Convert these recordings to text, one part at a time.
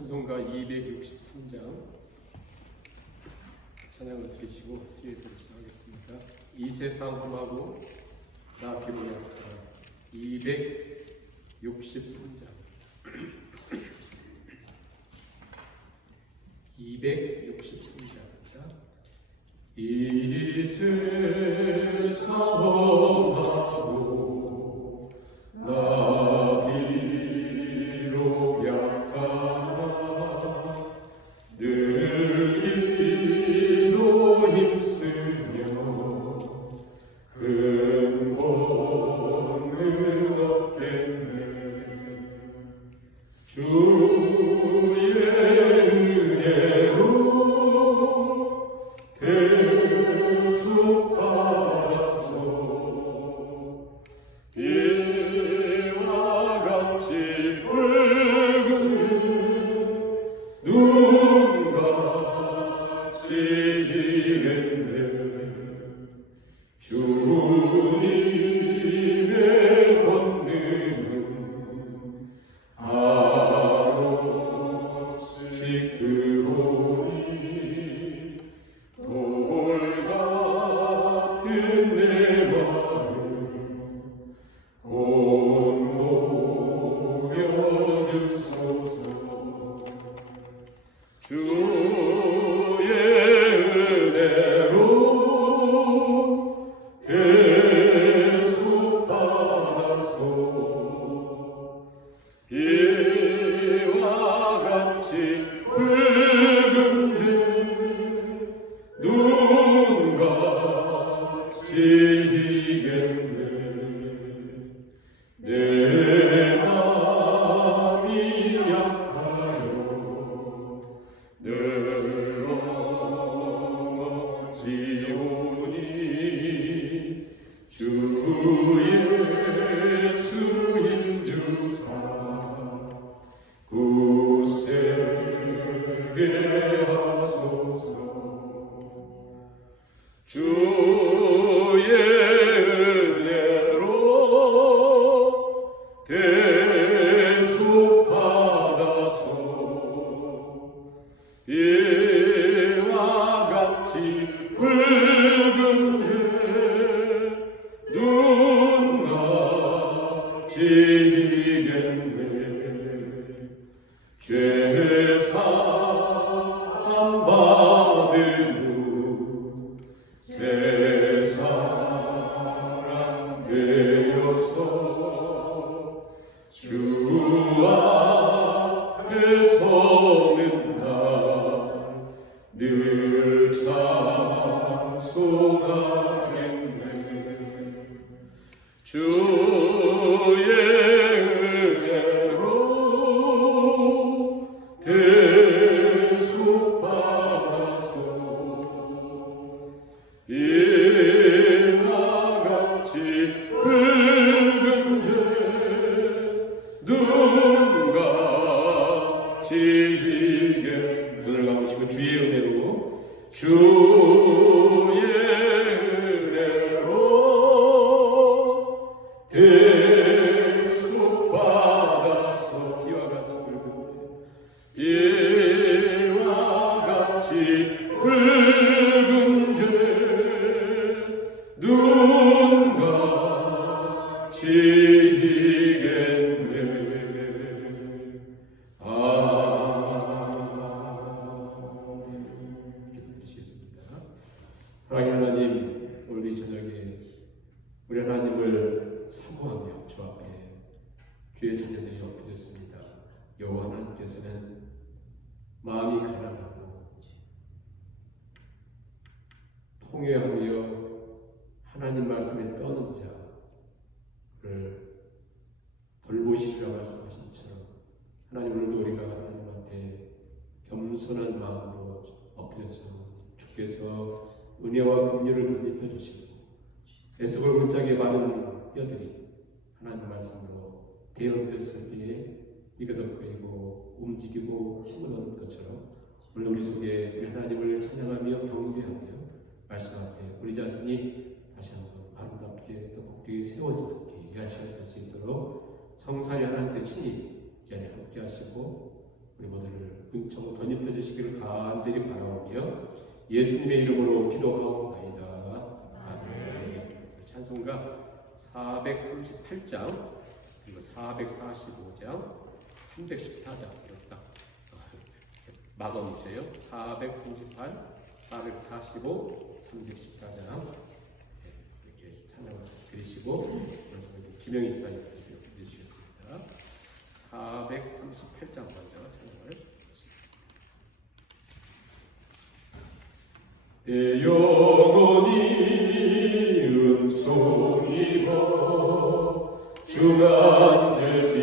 찬송가 263장 찬양을 드리시고 수요일을 시작하겠습니다. 이 세상 험하고 나 피곤 약하다. 263장 263장입니다. 이 세상 험하고 나 비록 약하나 늘 기도 힘쓰며 근본은 없겠네. 주의 은혜로 계속 받아서 비와 같이 붉은 눈같이 이겠네. 주님의 권능은 한없이 크오니 돌 같은 내 마음 공동여주소서. 주의 은혜로 계속 받아서 비와 같이 붉은 눈같이 이겠네. 내 맘이 약하여 늘 넘어지오니 주 예수 힘주사 굳세게 하소서. 주의 은혜로 계속 받아서 이와 같이 붉은 눈같이 이겠네. 죄사함 받은 후 새 사람 되어서 주 앞에 서는 날 늘 찬송하겠네. 주의 은혜로 계속 받아서 이와 같이 붉은 눈같이 이게 눈을 감으시고 주의 은혜로 주의 은혜로 계속 받아서 비와 같이 붉은 눈같이 이겠네. 기도드리시겠습니다. 사랑하는 하나님, 오늘 이 저녁에 우리 하나님을 사모하며 주 앞에 주의 자녀들이 엎드렸습니다. 여호와 하나님께서는 마음이 가난하고 통회하며 하나님 말씀에 떠는 자를 돌보시리라 말씀하신 것처럼 하나님, 오늘도 우리가 하나님 앞에 겸손한 마음으로 엎드려서 주께서 은혜와 긍휼을 덧입혀 주시고 에스골 골짜기의 마른 뼈들이 하나님 말씀으로 대응됐을 때에 이거덕거리고 움직이고 힘을 얻는 것처럼 오늘 우리 속에 우리 하나님을 찬양하며 경배하며 말씀 앞에 우리 자신이 다시 한번 아름답게 또 복되게 세워지게 이 시간이 될 수 있도록 성산의 하나님께 친히 이 자리에 함께 하시고 우리 모두를 은총 덧입혀 주시기를 간절히 바라오며 예수님의 이름으로 기도하옵나이다. 아멘. 찬송가 438장 그리고 445장 314장 이렇게 딱 막아놓으세요. 438, 445, 314장 이렇게 찬양을 드리시고 김영희 집사님 드리시겠습니다. 438장 먼저 찬양을 내 영혼이 은총 입어 중한죄지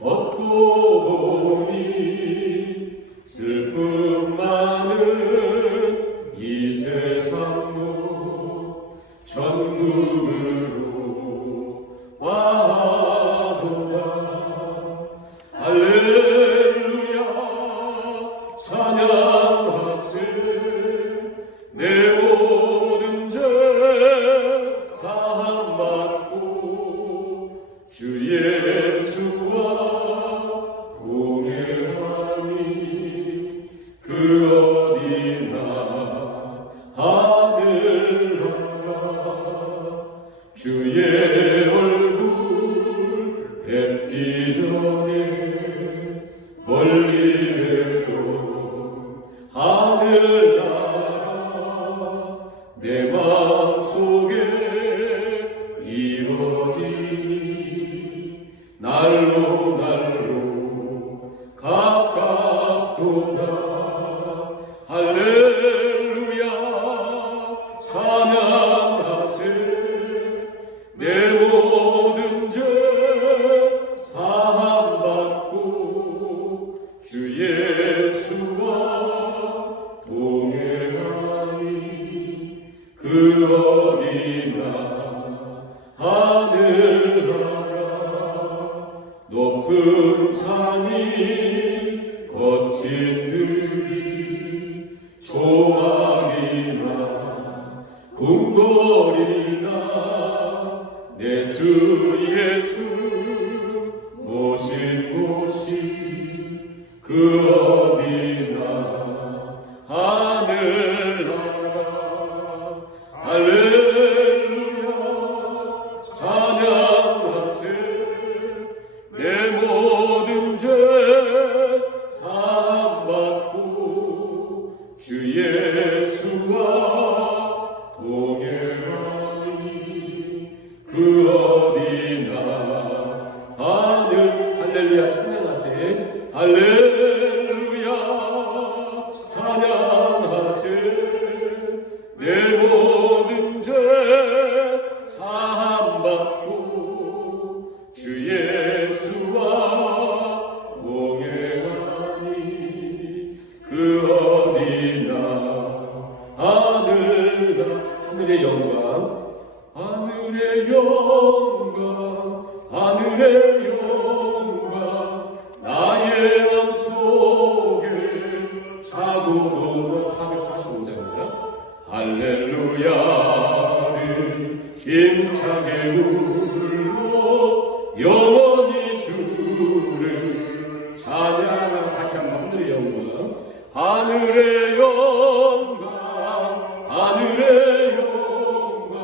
얻고 보니 슬픔 많은 이 세상로 천국으로 와도다. 할렐루야 찬양하세. 내 모든 죄 사함받고 주 예수와 동행하니 그 어디나 하늘나라. 주의 얼굴 뵙기 전에 멀리 해도 하늘나라. 내 마음속에 이루어지니 날로 날로 가깝도다. 할렐루야 찬양하세. 내 모든 죄 사함받고 주 예수와 동행하니 그 어디나 하늘나라. 높은 산이 거친 들이 조망이나 궁궐이나 내 주 예수 모신 곳이 그 어디나 하늘나라. 할렐루야 찬양하세. 내 모든 죄 사함받고 주 예수와 동행하니 그 어디나 하늘. 할렐루야 찬양하세. 할렐루야 찬양하세. 내 모든 죄 사함받고 주 예수와 동행하니 그 어디나 하늘나. 하늘의 영광 하늘의 영광 하늘의 영광 나의 맘속에 차고도. 445장입니다. 할렐루야를 힘차게 불러 영원히 주를 찬양하. 다시 한번 하늘의 영광 하늘의 영광 하늘의 영광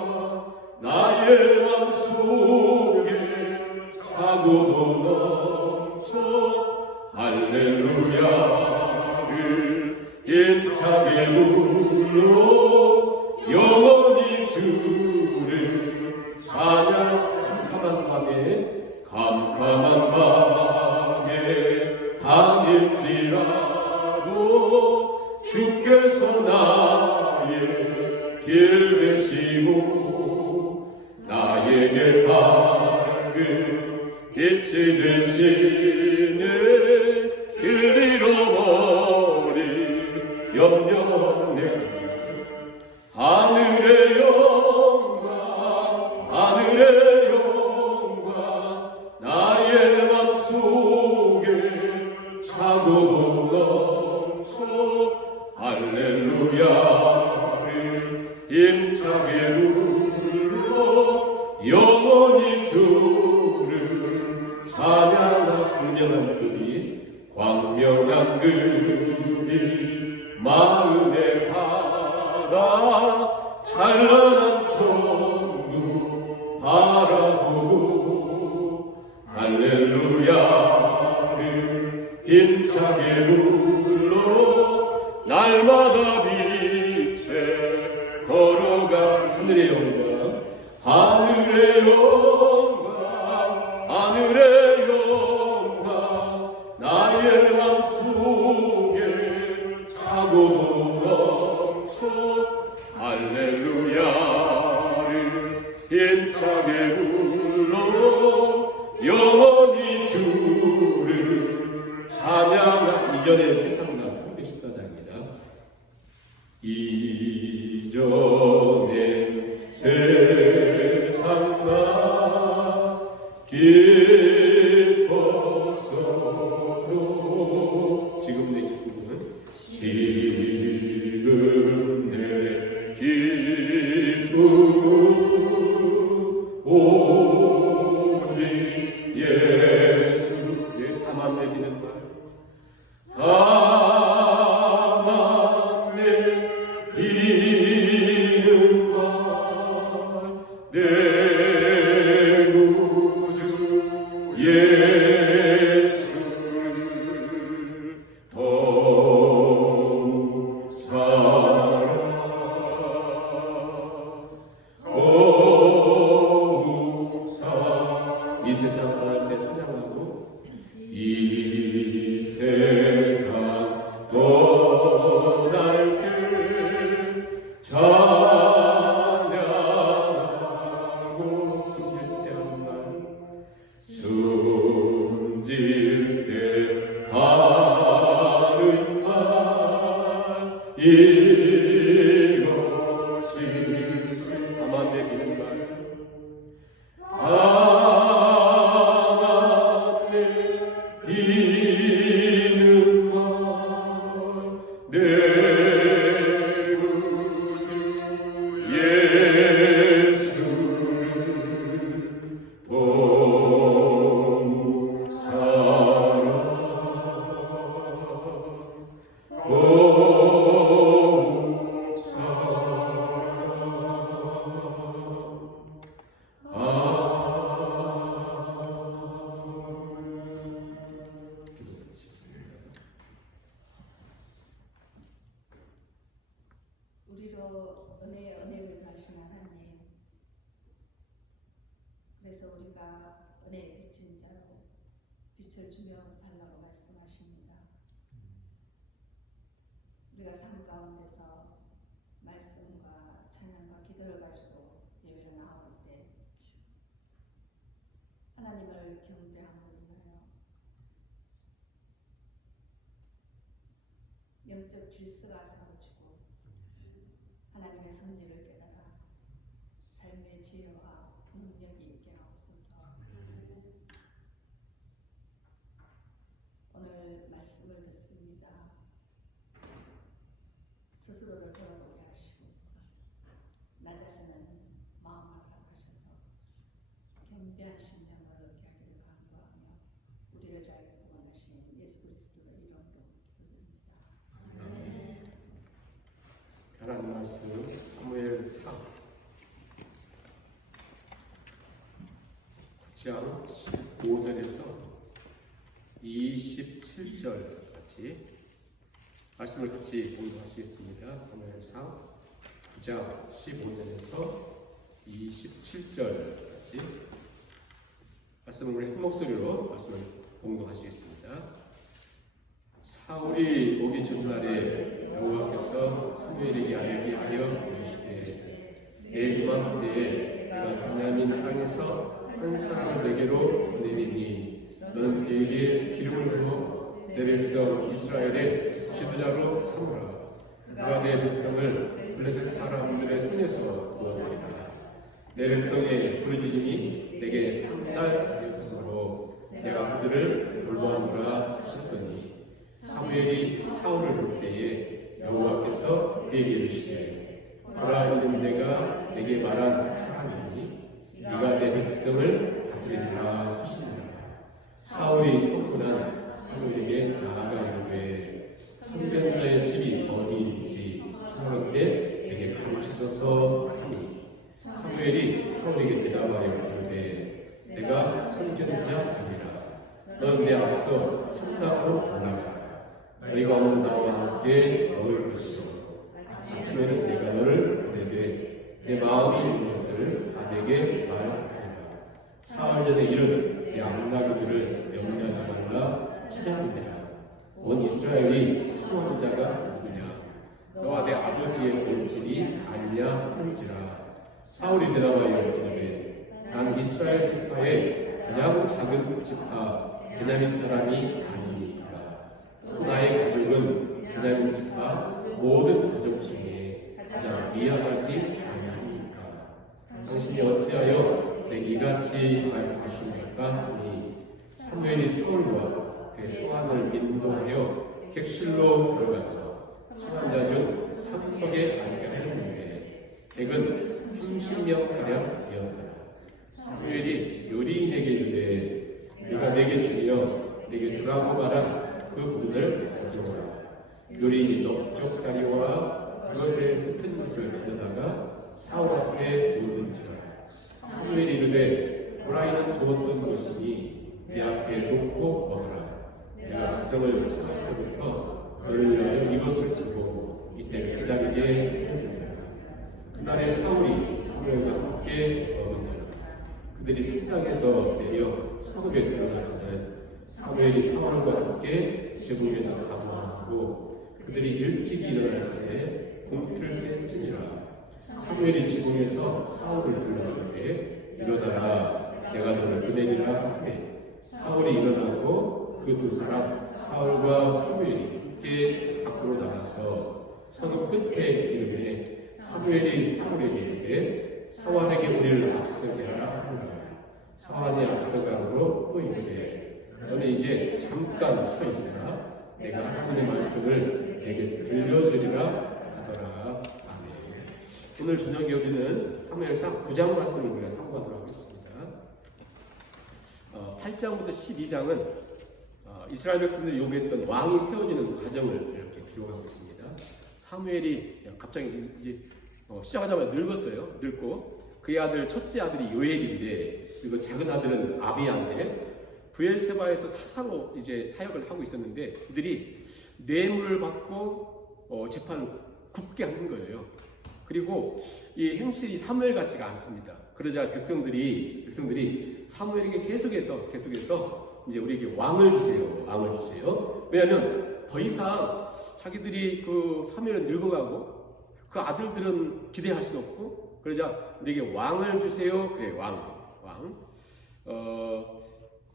나의 맘속에 차고도 넘쳐. 할렐루야를 힘차게 불러 영원히 주를 찬양. 캄캄한 밤에 다닐지라도 주께서 나의 길 되시고 나에게 밝은 빛이 되시네. 길 잃어버린 염려네. 하늘의 영광 하늘의 영광 나의 맘속에 차고도 넘쳐. 할렐루야를 힘차게 불러 영원히 주를 찬양하. 광명한 급이 광명한 그길 마음의 바다 찬란한 천국 바라보고 할렐루야를 힘차게 불러 날마다 빛에 걸어가 하늘의 영광 하늘의 영광 하늘의 영광 나의 맘속에 차고 넘쳐 할렐루야를 힘차게 불러 영원히 주를 찬양한 이전의 세상나 314장입니다. 이전의 세상나 기뻤어도 지금 내 기쁨은 지금 내 기쁨은 오직 예수의 다만 내기는 말 다만 내기는 말 내 구주 예수를 더욱 이 세상 떠날 때 찬양하고 이 세상 떠날 때 찬양하고 숨길 때 하는 말 숨질 때 하는 말 이것이 다만 내기는 말 다만 내기는 말 내 구주 예수를 더욱 우리로 은혜의 언약을 다하신 하나님, 그래서 우리가 은혜의 빛인 자로 빛을 주며 살라고 말씀하십니다. 우리가 삶 가운데서 말씀과 찬양과 기도를 가지고 예배를 나올 때 하나님을 경배함으로 인하여 영적 질서가 사라지고 하나님의 섭리를 깨달아 삶의 지혜와 능력이 있게 하옵소서. 오늘 말씀을 듣습니다. 스스로를 돌아보게 하시고 나 자신은 마음을 허락하셔서 겸비한 심령을 얻게 하기를 간구하며 우리를 자에서 구원하신 예수 그리스도의 이름으로 기도드립니다. 하나님 말씀 사무엘상 9장 15절에서 27절까지 말씀을 같이 공부하시겠습니다. 사무엘상 9장 15절에서 27절까지 말씀을 우리 한 목소리로 말씀을 공부하시겠습니다. 사울이 오기 전날에 여호와께서 사무엘에게 알게 하여 이르시되 내일 이맘때에 내가 베냐민 땅에서 한 사람을 내게로 보내리니 너는 그에게 기름을 부어 내 백성 이스라엘의 지도자로 삼으라. 그가 내 백성을 블레셋 사람들의 손에서 구원하리라. 내 백성의 부르짖음이 내게 3날 되었으므로 내가 그들을 돌보아노라 하셨더니 사무엘이 사울을 볼 때에 여호와께서 그에게 이르시되 보라 이는 내가 내게 말한 사람이니 네가 내 백성을 다스리리라 하시니라. 사울이 서운한 사무엘에게 너는 내 앞서 성당으로 올라가라. 너희가 오늘 나와 함께 먹을 것이요 아침에는 내가 너를 보내되 내 마음이 있는 것을 다 내게 말하리라. 사흘 전에 이른 내 악나기들을 염려하지 말라 찬양하리라. 온 이스라엘이 사모하는 자가 누구냐? 너와 내 아버지의 본질이 아니냐 하는지라. 사울이 대답하여 이르되 난 이스라엘 지파의 가장 작은 지파 베냐민 사람이 아니니까. 또 나의 가족은 베냐민 지파 모든 가족 중에 가장 미약하지 아니하니까. 당신이 어찌하여 내게 이같이 말씀하시는가 하니 사무엘이 사울과 그의 소환을 인도하여 객실로 들어가서 수환자 중 3석에 앉게 하였는데 객은 30명 가량이었더라. 사무엘이 요리인에게 이르되 네가 내게 주며 내게 주라고 말한 그 부분을 가져오라. 요리인이 넓적다리와 그것에 붙은 것을 가져다가 사울 앞에 놓는지라. 사무엘이 이르되 호라이는 구웠던 것이니 내 앞에 놓고 먹으라. 내가 백성을 찾을 때부터 너를 위하여 이것을 두고 이때를 기다리게 하였느니라. 그날에 사울이 사무엘과 함께 먹으니라. 그들이 성당에서 내려 성읍에 들어가서는 사무엘이 사울과 함께 제국에서 가보하고 그들이 일찍 일어날새 동틀 때쯤이라. 사무엘이 지붕에서 사울을 불러이르되 일어나라 내가 너를 보내리라 하매 사울이 일어나고 그 두 사람 사울과 사무엘이 함께 밖으로 나가서 성읍 끝에 이르매 사무엘이 사울에게 이르되 사환에게 우리를 앞서게 하라 하니라. 사환이 앞서가므로 또 이르되 너는 이제 잠깐 서 있으라 내가 하나님의 말씀을 내게 들려주리라 하더라. 아멘. 오늘 저녁에 우리는 사무엘상 9장 말씀을 우리가 상고하도록 하겠습니다. 8장부터 12장은 이스라엘 백성들이 요구했던 왕이 세워지는 과정을 이렇게 기록하고 있습니다. 사무엘이 갑자기 이제 시작하자마자 늙었어요. 늙고 그의 아들 첫째 아들이 요엘인데 그리고 작은 아들은 아비야인데 브엘세바에서 사사로 이제 사역을 하고 있었는데 그들이 뇌물을 받고 재판을 굽게 하는 거예요. 그리고 이 행실이 사무엘 같지가 않습니다. 그러자 백성들이 사무엘에게 계속해서 이제 우리에게 왕을 주세요. 왜냐하면 더 이상 자기들이 그 사무엘은 늙어가고 그 아들들은 기대할 수 없고 그러자 우리에게 왕을 주세요. 그래 왕.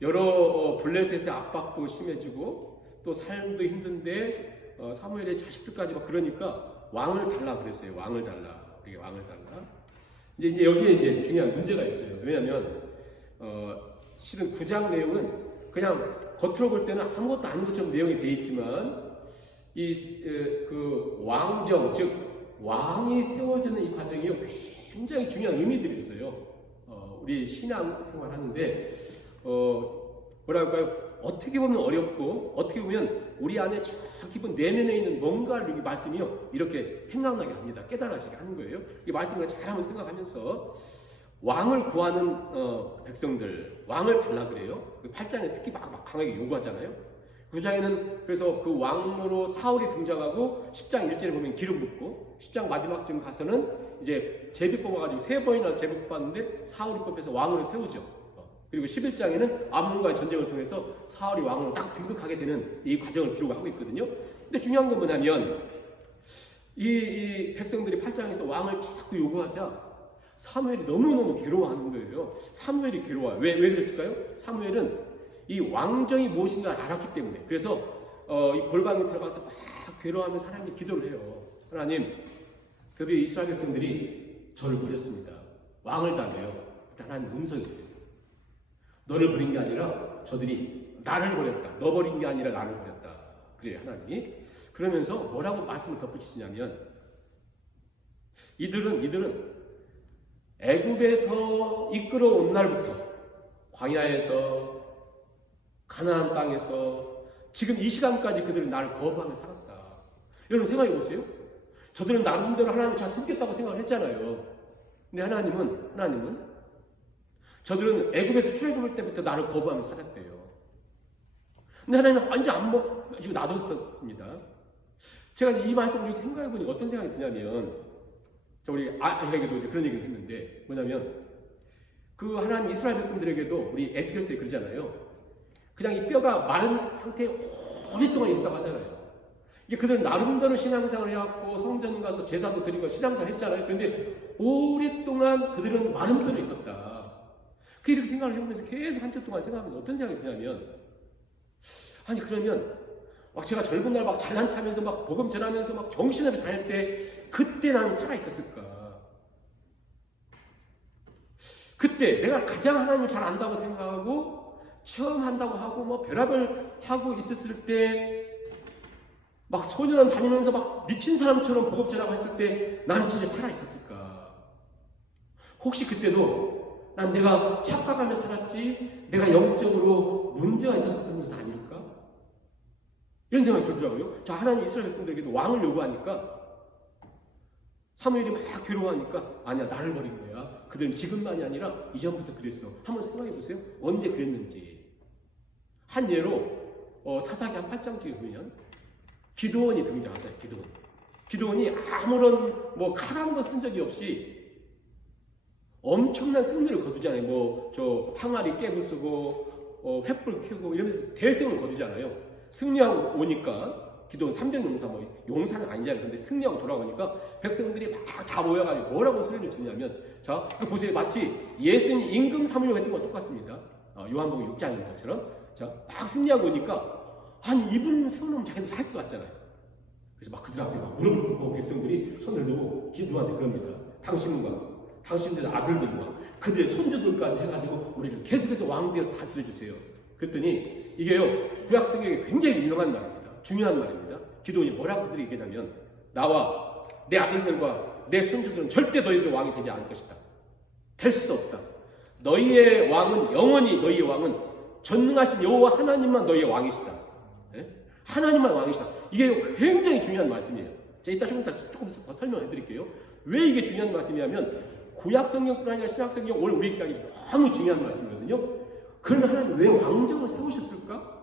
여러 블레셋의 압박도 심해지고 또 삶도 힘든데 사무엘의 자식들까지 막 그러니까 왕을 달라 그랬어요. 왕을 달라. 이제 여기에 이제 중요한 문제가 있어요. 왜냐하면 실은 9장 내용은 그냥 겉으로 볼 때는 아무것도 아닌 것처럼 내용이 되어 있지만 그 왕정 즉 왕이 세워지는 이 과정이 굉장히 중요한 의미들이 있어요. 우리 신앙 생활하는데 뭐랄까요? 어떻게 보면 어렵고 어떻게 보면 우리 안에 저 깊은 내면에 있는 뭔가를 이 말씀이요 이렇게 생각나게 합니다. 깨달아지게 하는 거예요. 이 말씀을 잘 한번 생각하면서 왕을 구하는 백성들 왕을 달라 그래요. 8장에 특히 막 강하게 요구하잖아요. 9장에는 그래서 그 왕으로 사울이 등장하고 10장 1절에 보면 기름 붓고 10장 마지막쯤 가서는 이제 제비 뽑아가지고 3번이나 제비 뽑았는데 사울이 뽑혀서 왕으로 세우죠. 그리고 11장에는 암몬과의 전쟁을 통해서 사울이 왕으로 딱 등극하게 되는 이 과정을 기록하고 있거든요. 근데 중요한 건 뭐냐면 이 백성들이 8장에서 왕을 자꾸 요구하자 사무엘이 너무너무 괴로워하는 거예요. 사무엘이 괴로워요. 왜 그랬을까요? 사무엘은 이 왕정이 무엇인가 알았기 때문에. 그래서 이 골방에 들어가서 막 괴로워하면서 하나님께 기도를 해요. 하나님, 그들이 이스라엘 백성들이 저를 버렸습니다. 왕을 달래요. 하나님 음성이 있어요. 너를 버린 게 아니라 저들이 나를 버렸다. 너 버린 게 아니라 나를 버렸다. 그래요, 하나님이. 그러면서 뭐라고 말씀을 덧붙이시냐면 이들은 애굽에서 이끌어온 날부터 광야에서 가나안 땅에서 지금 이 시간까지 그들은 나를 거부하며 살았다. 여러분 생각해 보세요. 저들은 나름대로 하나님 잘 섬겼다고 생각을 했잖아요. 근데 하나님은 저들은 애굽에서 출애굽할 때부터 나를 거부하며 살았대요. 근데 하나님은 완전 안 먹고 놔뒀었습니다. 제가 이 말씀을 이렇게 생각해보니 어떤 생각이 드냐면, 우리 아이에게도 이제 그런 얘기를 했는데, 뭐냐면, 그 하나님 이스라엘 백성들에게도 우리 에스겔서에 그러잖아요. 그냥 이 뼈가 마른 상태에 오랫동안 있었다고 하잖아요. 이게 그들은 나름대로 신앙생활을 해왔고, 성전 가서 제사도 드리고 신앙생활을 했잖아요. 그런데 오랫동안 그들은 마른 뼈로 있었다. 이렇게 생각을 해보면서 계속 한 주 동안 생각하면 어떤 생각이 드냐면, 아니, 그러면, 막 제가 젊은 날 막 잘난 차면서 막 복음 전하면서 막 정신없이 다닐 때, 그때 난 살아있었을까? 그때 내가 가장 하나님을 잘 안다고 생각하고, 처음 한다고 하고, 뭐 별합을 하고 있었을 때, 막 소년원 다니면서 막 미친 사람처럼 복음 전하고 했을 때, 나는 진짜 살아있었을까? 혹시 그때도 난 내가 착각하며 살았지, 내가 영적으로 문제가 있었던 것은 아닐까? 이런 생각이 들더라고요. 자, 하나님 이스라엘 백성들에게도 왕을 요구하니까 사무엘이 막 괴로워하니까 아니야, 나를 버린 거야. 그들은 지금만이 아니라 이전부터 그랬어. 한번 생각해 보세요. 언제 그랬는지. 한 예로 사사기 한 8장쯤에 보면 기드온이 등장하잖아요. 기드온이 아무런 뭐 칼 한 번 쓴 적이 없이 엄청난 승리를 거두잖아요. 뭐 저 항아리 깨부수고 횃불 켜고 이러면서 대승을 거두잖아요. 승리하고 오니까 기도는 300 용사, 뭐 용사는 아니잖아요. 근데 승리하고 돌아오니까 백성들이 막 다 모여가지고 뭐라고 소리를 지르냐면, 자 보세요, 마치 예수님이 임금 삼으려고 했던 것과 똑같습니다. 요한복음 6장인 것처럼. 자, 막 승리하고 오니까 아니 이분 세워놓으면 자기도 살 것 같잖아요. 그래서 막 그들 앞에 막 무릎을 꿇고 백성들이 손을 들고 기도한테 그럽니다. 당신들 아들들과 그들의 손주들까지 해가지고 우리를 계속해서 왕되어서 다스려 주세요. 그랬더니 이게요, 구약성경에 굉장히 유명한 말입니다. 중요한 말입니다. 기도원이 뭐라고 그들이 얘기하냐면, 나와 내 아들들과 내 손주들은 절대 너희들 왕이 되지 않을 것이다. 될 수도 없다. 너희의 왕은 영원히, 너희의 왕은 전능하신 여호와 하나님만 너희의 왕이시다. 네? 하나님만 왕이시다. 이게 굉장히 중요한 말씀이에요. 제가 이따 조금 더 설명해 드릴게요. 왜 이게 중요한 말씀이냐면, 구약성경뿐 아니라 신약성경, 오늘 우리에게 너무 중요한 말씀이거든요. 그러면 하나님 왜 왕정을 세우셨을까?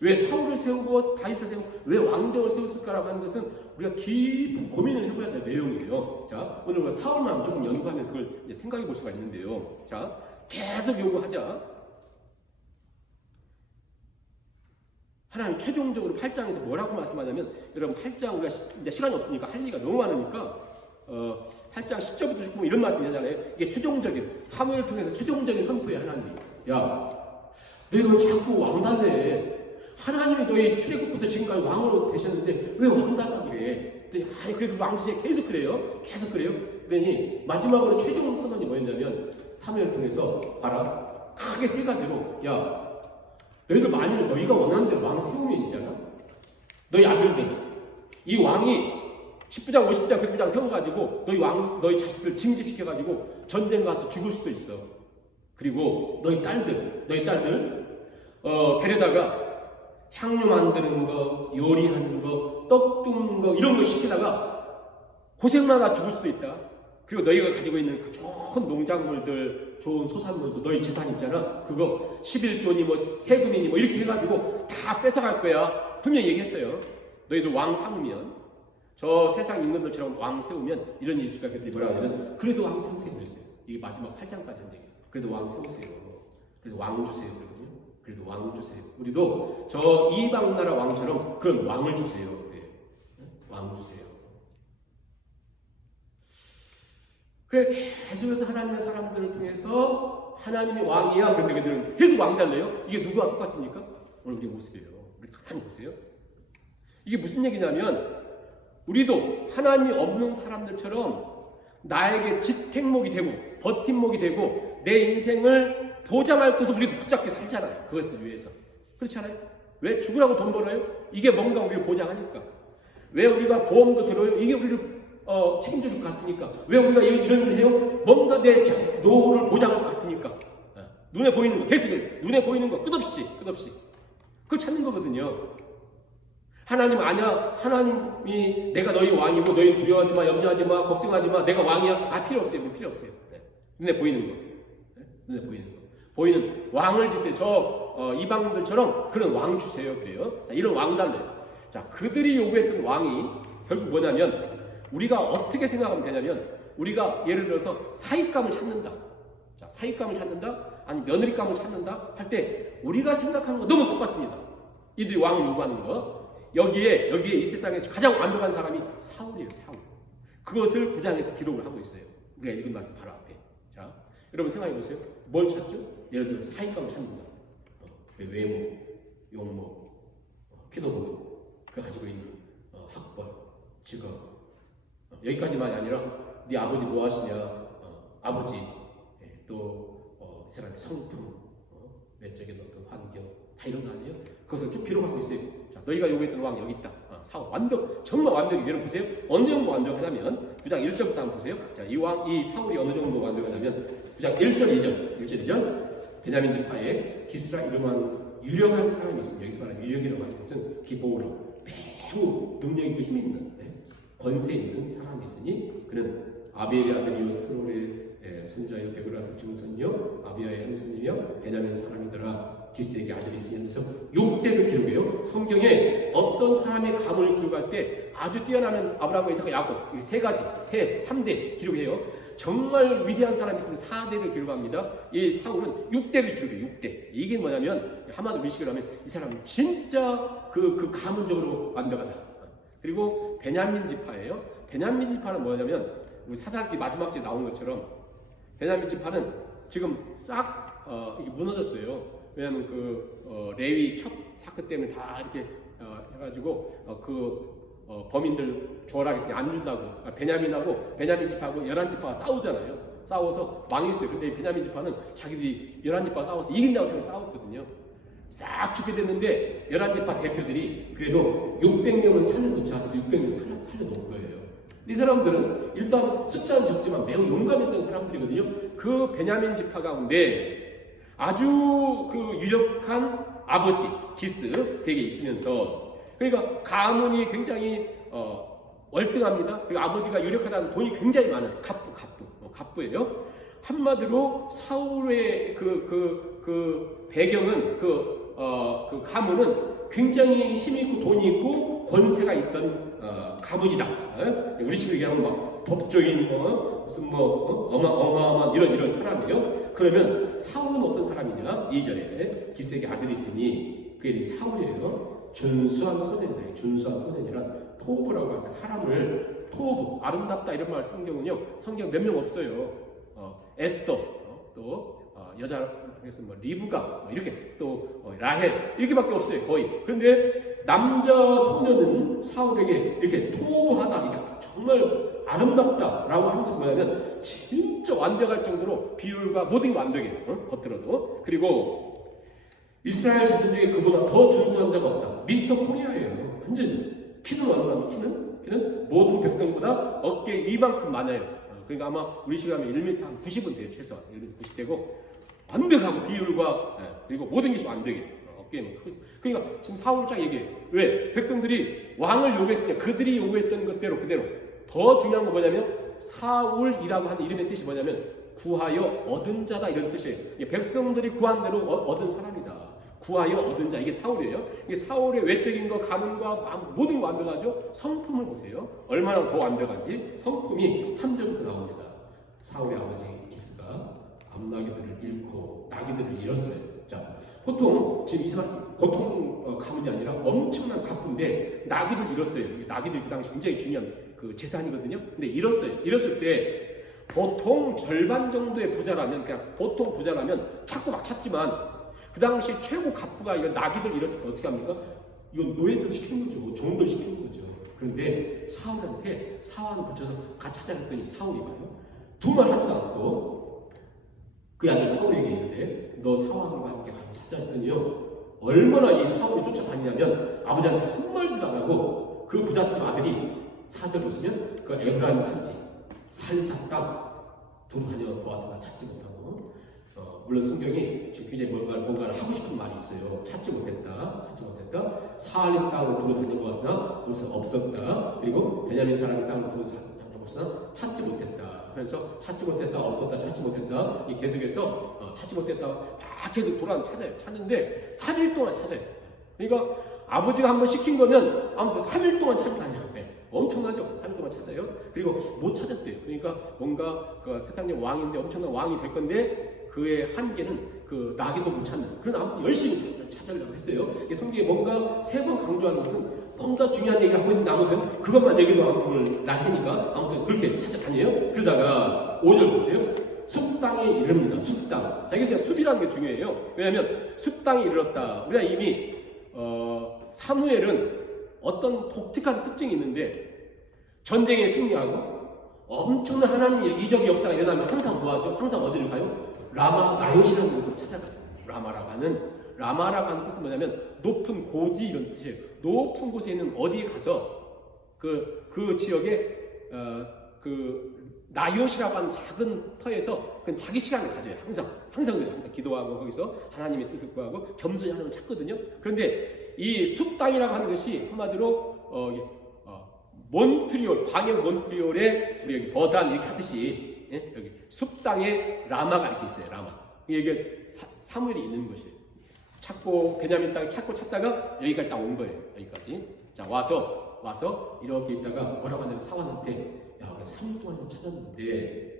왜 사울을 세우고 다윗을 세우고 왜 왕정을 세웠을까라고 하는 것은 우리가 깊은 고민을 해봐야 될 내용이에요. 자, 오늘 사울만 조금 연구하면 그걸 이제 생각해 볼 수가 있는데요. 자, 계속 연구하자. 하나님 최종적으로 8장에서 뭐라고 말씀하냐면, 여러분 8장 우리가 이제 시간이 없으니까 할 얘기가 너무 많으니까 8장 10절부터 쭉 보면 이런 말씀이 하잖아요. 이게 최종적인, 사무엘을 통해서 최종적인 선포의 하나님이, 야, 너희가 자꾸 왕달래. 하나님이 너희 출애굽부터 지금까지 왕으로 되셨는데 왜 왕달라 그래? 아니 그래도 왕주세 계속 그래요. 그러니 마지막으로 최종 선언이 뭐였냐면, 사무엘을 통해서 봐라, 크게 세 가지로, 야, 너희들 만일 너희가 원하는 대로 왕 세우면 있잖아. 너희 아들들, 이 왕이 10부장, 50부장, 100부장 세워가지고 너희 자식들 징집시켜가지고 전쟁 가서 죽을 수도 있어. 그리고 너희 딸들 데려다가 향유 만드는 거, 요리하는 거, 떡 굽는 거 이런 거 시키다가 고생만 하다 죽을 수도 있다. 그리고 너희가 가지고 있는 그 좋은 농작물들, 좋은 소산물도 너희 재산 있잖아. 그거 11조니 뭐 세금이니 뭐 이렇게 해가지고 다 뺏어갈 거야. 분명히 얘기했어요. 너희들 왕 삼으면, 저 세상 임금들처럼 왕 세우면 이런 일이 있을까? 그랬더니 뭐라고 하냐면, 그래도 왕 세우세요 그랬어요. 이게 마지막 8장까지 한 얘기예요. 그래도 왕 세우세요. 그래도 왕 주세요. 그래도 왕 주세요. 우리도 저 이방 나라 왕처럼 그런 왕을 주세요. 그래. 왕 주세요. 그래, 계속해서 하나님의 사람들을 통해서 하나님이 왕이야. 그런데 그들은 계속 왕 달래요. 이게 누구와 똑같습니까? 오늘 우리 모습이에요. 우리 가만히 보세요. 이게 무슨 얘기냐면, 우리도 하나님이 없는 사람들처럼 나에게 지탱목이 되고 버팀목이 되고 내 인생을 보장할 것을 우리도 붙잡게 살잖아요. 그것을 위해서. 그렇잖아요. 왜 죽으라고 돈 벌어요? 이게 뭔가 우리를 보장하니까. 왜 우리가 보험도 들어요? 이게 우리를 책임져 줄 것 같으니까. 왜 우리가 이런 일을 해요? 뭔가 내 노후를 보장할 것 같으니까. 눈에 보이는 거, 계속 눈에 보이는 거 끝없이 그걸 찾는 거거든요. 하나님 아니야. 하나님이 내가 너희 왕이고 너희 두려워하지 마, 염려하지 마, 걱정하지 마. 내가 왕이야. 필요 없어요. 필요 없어요. 눈에 보이는 거. 눈에 보이는 거. 보이는 왕을 주세요. 저 이방인들처럼 그런 왕 주세요. 그래요. 자, 이런 왕 달래요. 자, 그들이 요구했던 왕이 결국 뭐냐면 우리가 어떻게 생각하면 되냐면 우리가 예를 들어서 사익감을 찾는다. 자, 사익감을 찾는다. 아니 며느리감을 찾는다 할 때 우리가 생각하는 거 너무 똑같습니다. 이들이 왕을 요구하는 거. 여기에 이 세상에 가장 완벽한 사람이 사울이에요. 사울. 그것을 9장에서 기록을 하고 있어요. 우리가 읽은 말씀 바로 앞에. 자, 여러분 생각해 보세요. 뭘 찾죠? 예를 들어서 사익감을 찾는다. 외모, 용모, 키도 보고 그 가지고 있는 학벌, 직업. 여기까지만이 아니라 네 아버지 뭐 하시냐? 아버지 또 이 사람의 성품, 외적인 어떤 환경 다 이런 거 아니에요? 그것을 쭉 기록하고 있어요. 자, 너희가 요구했던 왕 여기 있다. 사울 완벽, 정말 완벽히. 여러분 보세요. 어느 정도 완벽하냐면 9장 1절부터 한번 보세요. 자, 이 사울이 어느 정도 완벽하냐면 9장 1절 2절 베냐민 지파에 기스라 이름한 유력한 사람이 있습니다. 여기서 말하는 유력이라고 하는 것은 기복으로 매우 능력 있고 힘 있는 권세 있는 사람이 있으니 그는 아비엘의 아들이요 스롤의 손자요 베그라스 증손이요 아비아의 형손이며 베냐민 사람이더라. 기스에게 아들이 있으면서 욕대를 기록해요. 성경에 어떤 사람의 가문을 기록할 때 아주 뛰어나면 아브라함과 이삭과 야곱 세 가지, 3대 기록해요. 정말 위대한 사람이 있으면 4대를 기록합니다. 이 사울은 6대를 기록해요. 6대. 이게 뭐냐면 한마디로 의식을 하면 이 사람은 진짜 그 가문적으로 완벽하다. 그리고 베냐민 지파예요. 베냐민 지파는 뭐냐면 우리 사사기 마지막 주에 나온 것처럼 베냐민 지파는 지금 싹 이게 무너졌어요. 왜냐하면 레위 첫 사건 때문에 다 이렇게 해가지고 범인들 주어라 안 준다고 베냐민 지파하고 11지파가 싸우잖아요. 싸워서 망했어요. 근데 베냐민 지파는 자기들이 11지파 싸워서 이긴다고 생각해서 싸웠거든요. 싹 죽게 됐는데 11지파 대표들이 그래도 600명은 살려놓지 않아서 600명 살려놓은 거예요. 이 사람들은 일단 숫자는 적지만 매우 용감했던 사람들이거든요. 그 베냐민 지파 가운데 아주 유력한 아버지 기스 댁에 있으면서 그러니까 가문이 굉장히 월등합니다. 그리고 아버지가 유력하다는 돈이 굉장히 많은 갑부예요. 한마디로 사울의 그 배경은 그 가문은 굉장히 힘이 있고 돈이 있고 권세가 있던 가문이다. 우리 식으로 얘기하면 막 법조인 무슨 어마어마한 이런 사람이에요. 그러면 사울은 어떤 사람이냐? 2절에 기스에게 아들이 있으니 그 이름이 사울이에요. 준수한 소년이다. 준수한 소년이란 토브라고 합니다. 사람을 토브 아름답다 이런 말 쓴 경우는요. 성경 몇 명 없어요. 에스더 또 여자 중에서 리브가 이렇게 또 라헬 이렇게밖에 없어요. 거의. 그런데 남자 소년은 사울에게 이렇게 토브하다 이게 정말 아름답다라고 하는 것은 뭐냐면 진짜 완벽할 정도로 비율과 모든 게 완벽해요. 겉으로도. 그리고 이스라엘 자손 중에 그보다 더 준수한 자가 없다. 미스터 코리아예요. 완전 키는 얼마나 키는 모든 백성보다 어깨 이만큼 많아요. 그러니까 아마 우리 시간에 1m 한 90은 돼요. 최소한 1m 90 되고 완벽하고 비율과 그리고 모든 것이 완벽해요. 어깨는 크고. 그러니까 지금 사울장 얘기해요. 왜? 백성들이 왕을 요구했으니까 그들이 요구했던 것대로 그대로. 더 중요한 건 뭐냐면 사울이라고 하는 이름의 뜻이 뭐냐면 구하여 얻은 자다 이런 뜻이에요. 백성들이 구한 대로 얻은 사람이다. 구하여 얻은 자 이게 사울이에요. 이게 사울의 외적인 거 가문과 모든 거 완벽하죠. 성품을 보세요. 얼마나 더 완벽한지 성품이 3절부터 나옵니다. 사울의 아버지 기스가 암나기들을 잃고 나기들을 잃었어요. 자, 보통 지금 이 사람 보통 가문이 아니라 엄청난 갑부인데 나기를 잃었어요. 나기들 그 당시 굉장히 중요한 그 재산이거든요. 근데 잃었을 때 보통 절반 정도의 부자라면 그냥 보통 부자라면 찾고 막 찾지만 그 당시 최고 갑부가 이거 나기들 잃었을 때 어떻게 합니까? 이건 노예들 시키는 거죠. 종들 시키는 거죠. 그런데 사울한테 사환을 붙여서 같이 찾아냈더니 사울이 봐요. 두말 하지도 않고 그 아들 사울에게 있는데 너 사환과 함께 가서 찾아냈더니요. 얼마나 이 사울이 쫓아다니냐면 아버지한테 한마디도 안 하고 그 부잣집 아들이 사절 보시면 그 에브라임 산지 살사 땅 두루 다녀보았으나 찾지 못하고 물론 성경이 지금 굉장히 뭔가를 하고 싶은 말이 있어요. 찾지 못했다. 사알림 땅을 두루 다녀보았으나 그것은 없었다. 그리고 베냐민 사람의 땅을 두루 다녀보았으나 찾지 못했다. 하면서 찾지 못했다, 없었다, 찾지 못했다. 이 계속해서 찾지 못했다가 막 계속 찾아요. 찾는데 3일 동안 찾아요. 그러니까 아버지가 한번 시킨 거면 아무튼 3일 동안 찾아다녀요. 엄청나죠? 3일 동안 찾아요. 그리고 못 찾았대요. 그러니까 뭔가 그 세상의 왕인데 엄청난 왕이 될 건데 그의 한계는 그 나귀도 못 찾는. 그런 아무튼 열심히 찾으려고 했어요. 성경에 뭔가 3번 강조하는 것은 뭔가 중요한 얘기를 하고 있는데 아무튼 그것만 얘기도 아무튼 나세니까 아무튼 그렇게 찾아다녀요. 그러다가 5절 보세요. 숲땅에 이릅니다. 숲땅. 자, 이게 숲이라는 게 중요해요. 왜냐하면 숲땅에 이르렀다. 우리가 이미 사무엘은 어떤 독특한 특징이 있는데 전쟁에 승리하고 엄청난 하나님의 이적의 역사가 일어나면 항상 뭐하죠? 항상 어디를 가요? 라마 나요시라는 곳을 찾아가요. 라마라고 하는 뜻은 뭐냐면 높은 고지 이런 뜻이에요. 높은 곳에 있는 어디에 가서 그 지역에 나요시라고 하는 작은 터에서 그 자기 시간을 가져요. 항상 그래요. 항상 기도하고 거기서 하나님의 뜻을 구하고 겸손히 하나님을 찾거든요. 그런데 이 숲 땅이라고 하는 것이 한마디로 몬트리올, 광역 몬트리올에 우리 여기 버단 이렇게 하듯이 여기 숲 땅에 라마가 이렇게 있어요. 라마. 이게 사무엘이 있는 것이에요. 찾고 베냐민 땅에 찾다가 여기까지 딱 온 거예요. 여기까지. 자 와서 이렇게 있다가 뭐라고 하냐면 사원한테 야 3일 동안 찾았는데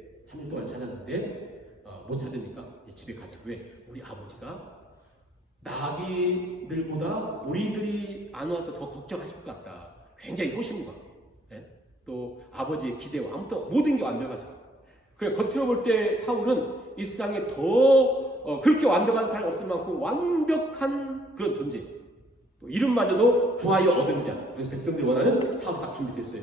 못 찾으니까 이제 집에 가자. 왜? 우리 아버지가 나귀들보다 우리들이 안 와서 더 걱정하실 것 같다. 굉장히 호심과 또 아버지의 기대와 아무튼 모든 게 완벽하죠. 그래 겉으로 볼 때 사울은 이 세상에 더 그렇게 완벽한 사람이 없을 만큼 완벽한 그런 존재. 이름마저도 구하여 얻은 자. 그래서 백성들이 원하는 사업 딱 준비됐어요.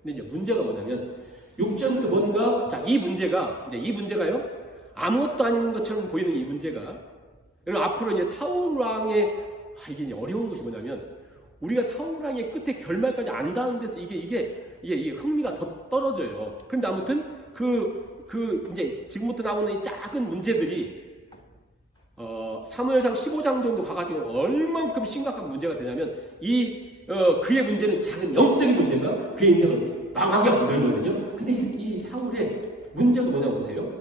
근데 이제 문제가 뭐냐면 6절부터 뭔가 이 문제가요. 아무것도 아닌 것처럼 보이는 이 문제가 여러분 앞으로 이제 사울 왕의 이게 이제 어려운 것이 뭐냐면 우리가 사울 왕의 끝에 결말까지 안 닿는 데서 이게 흥미가 더 떨어져요. 그런데 아무튼 이제 지금부터 나오는 이 작은 문제들이 사무엘상 15장 정도 가가지고 얼만큼 심각한 문제가 되냐면 그의 문제는 작은 영적인 문제가 그의 인생을 망하게 만들거든요. 근데 이 사울의 문제가 뭐냐고 보세요.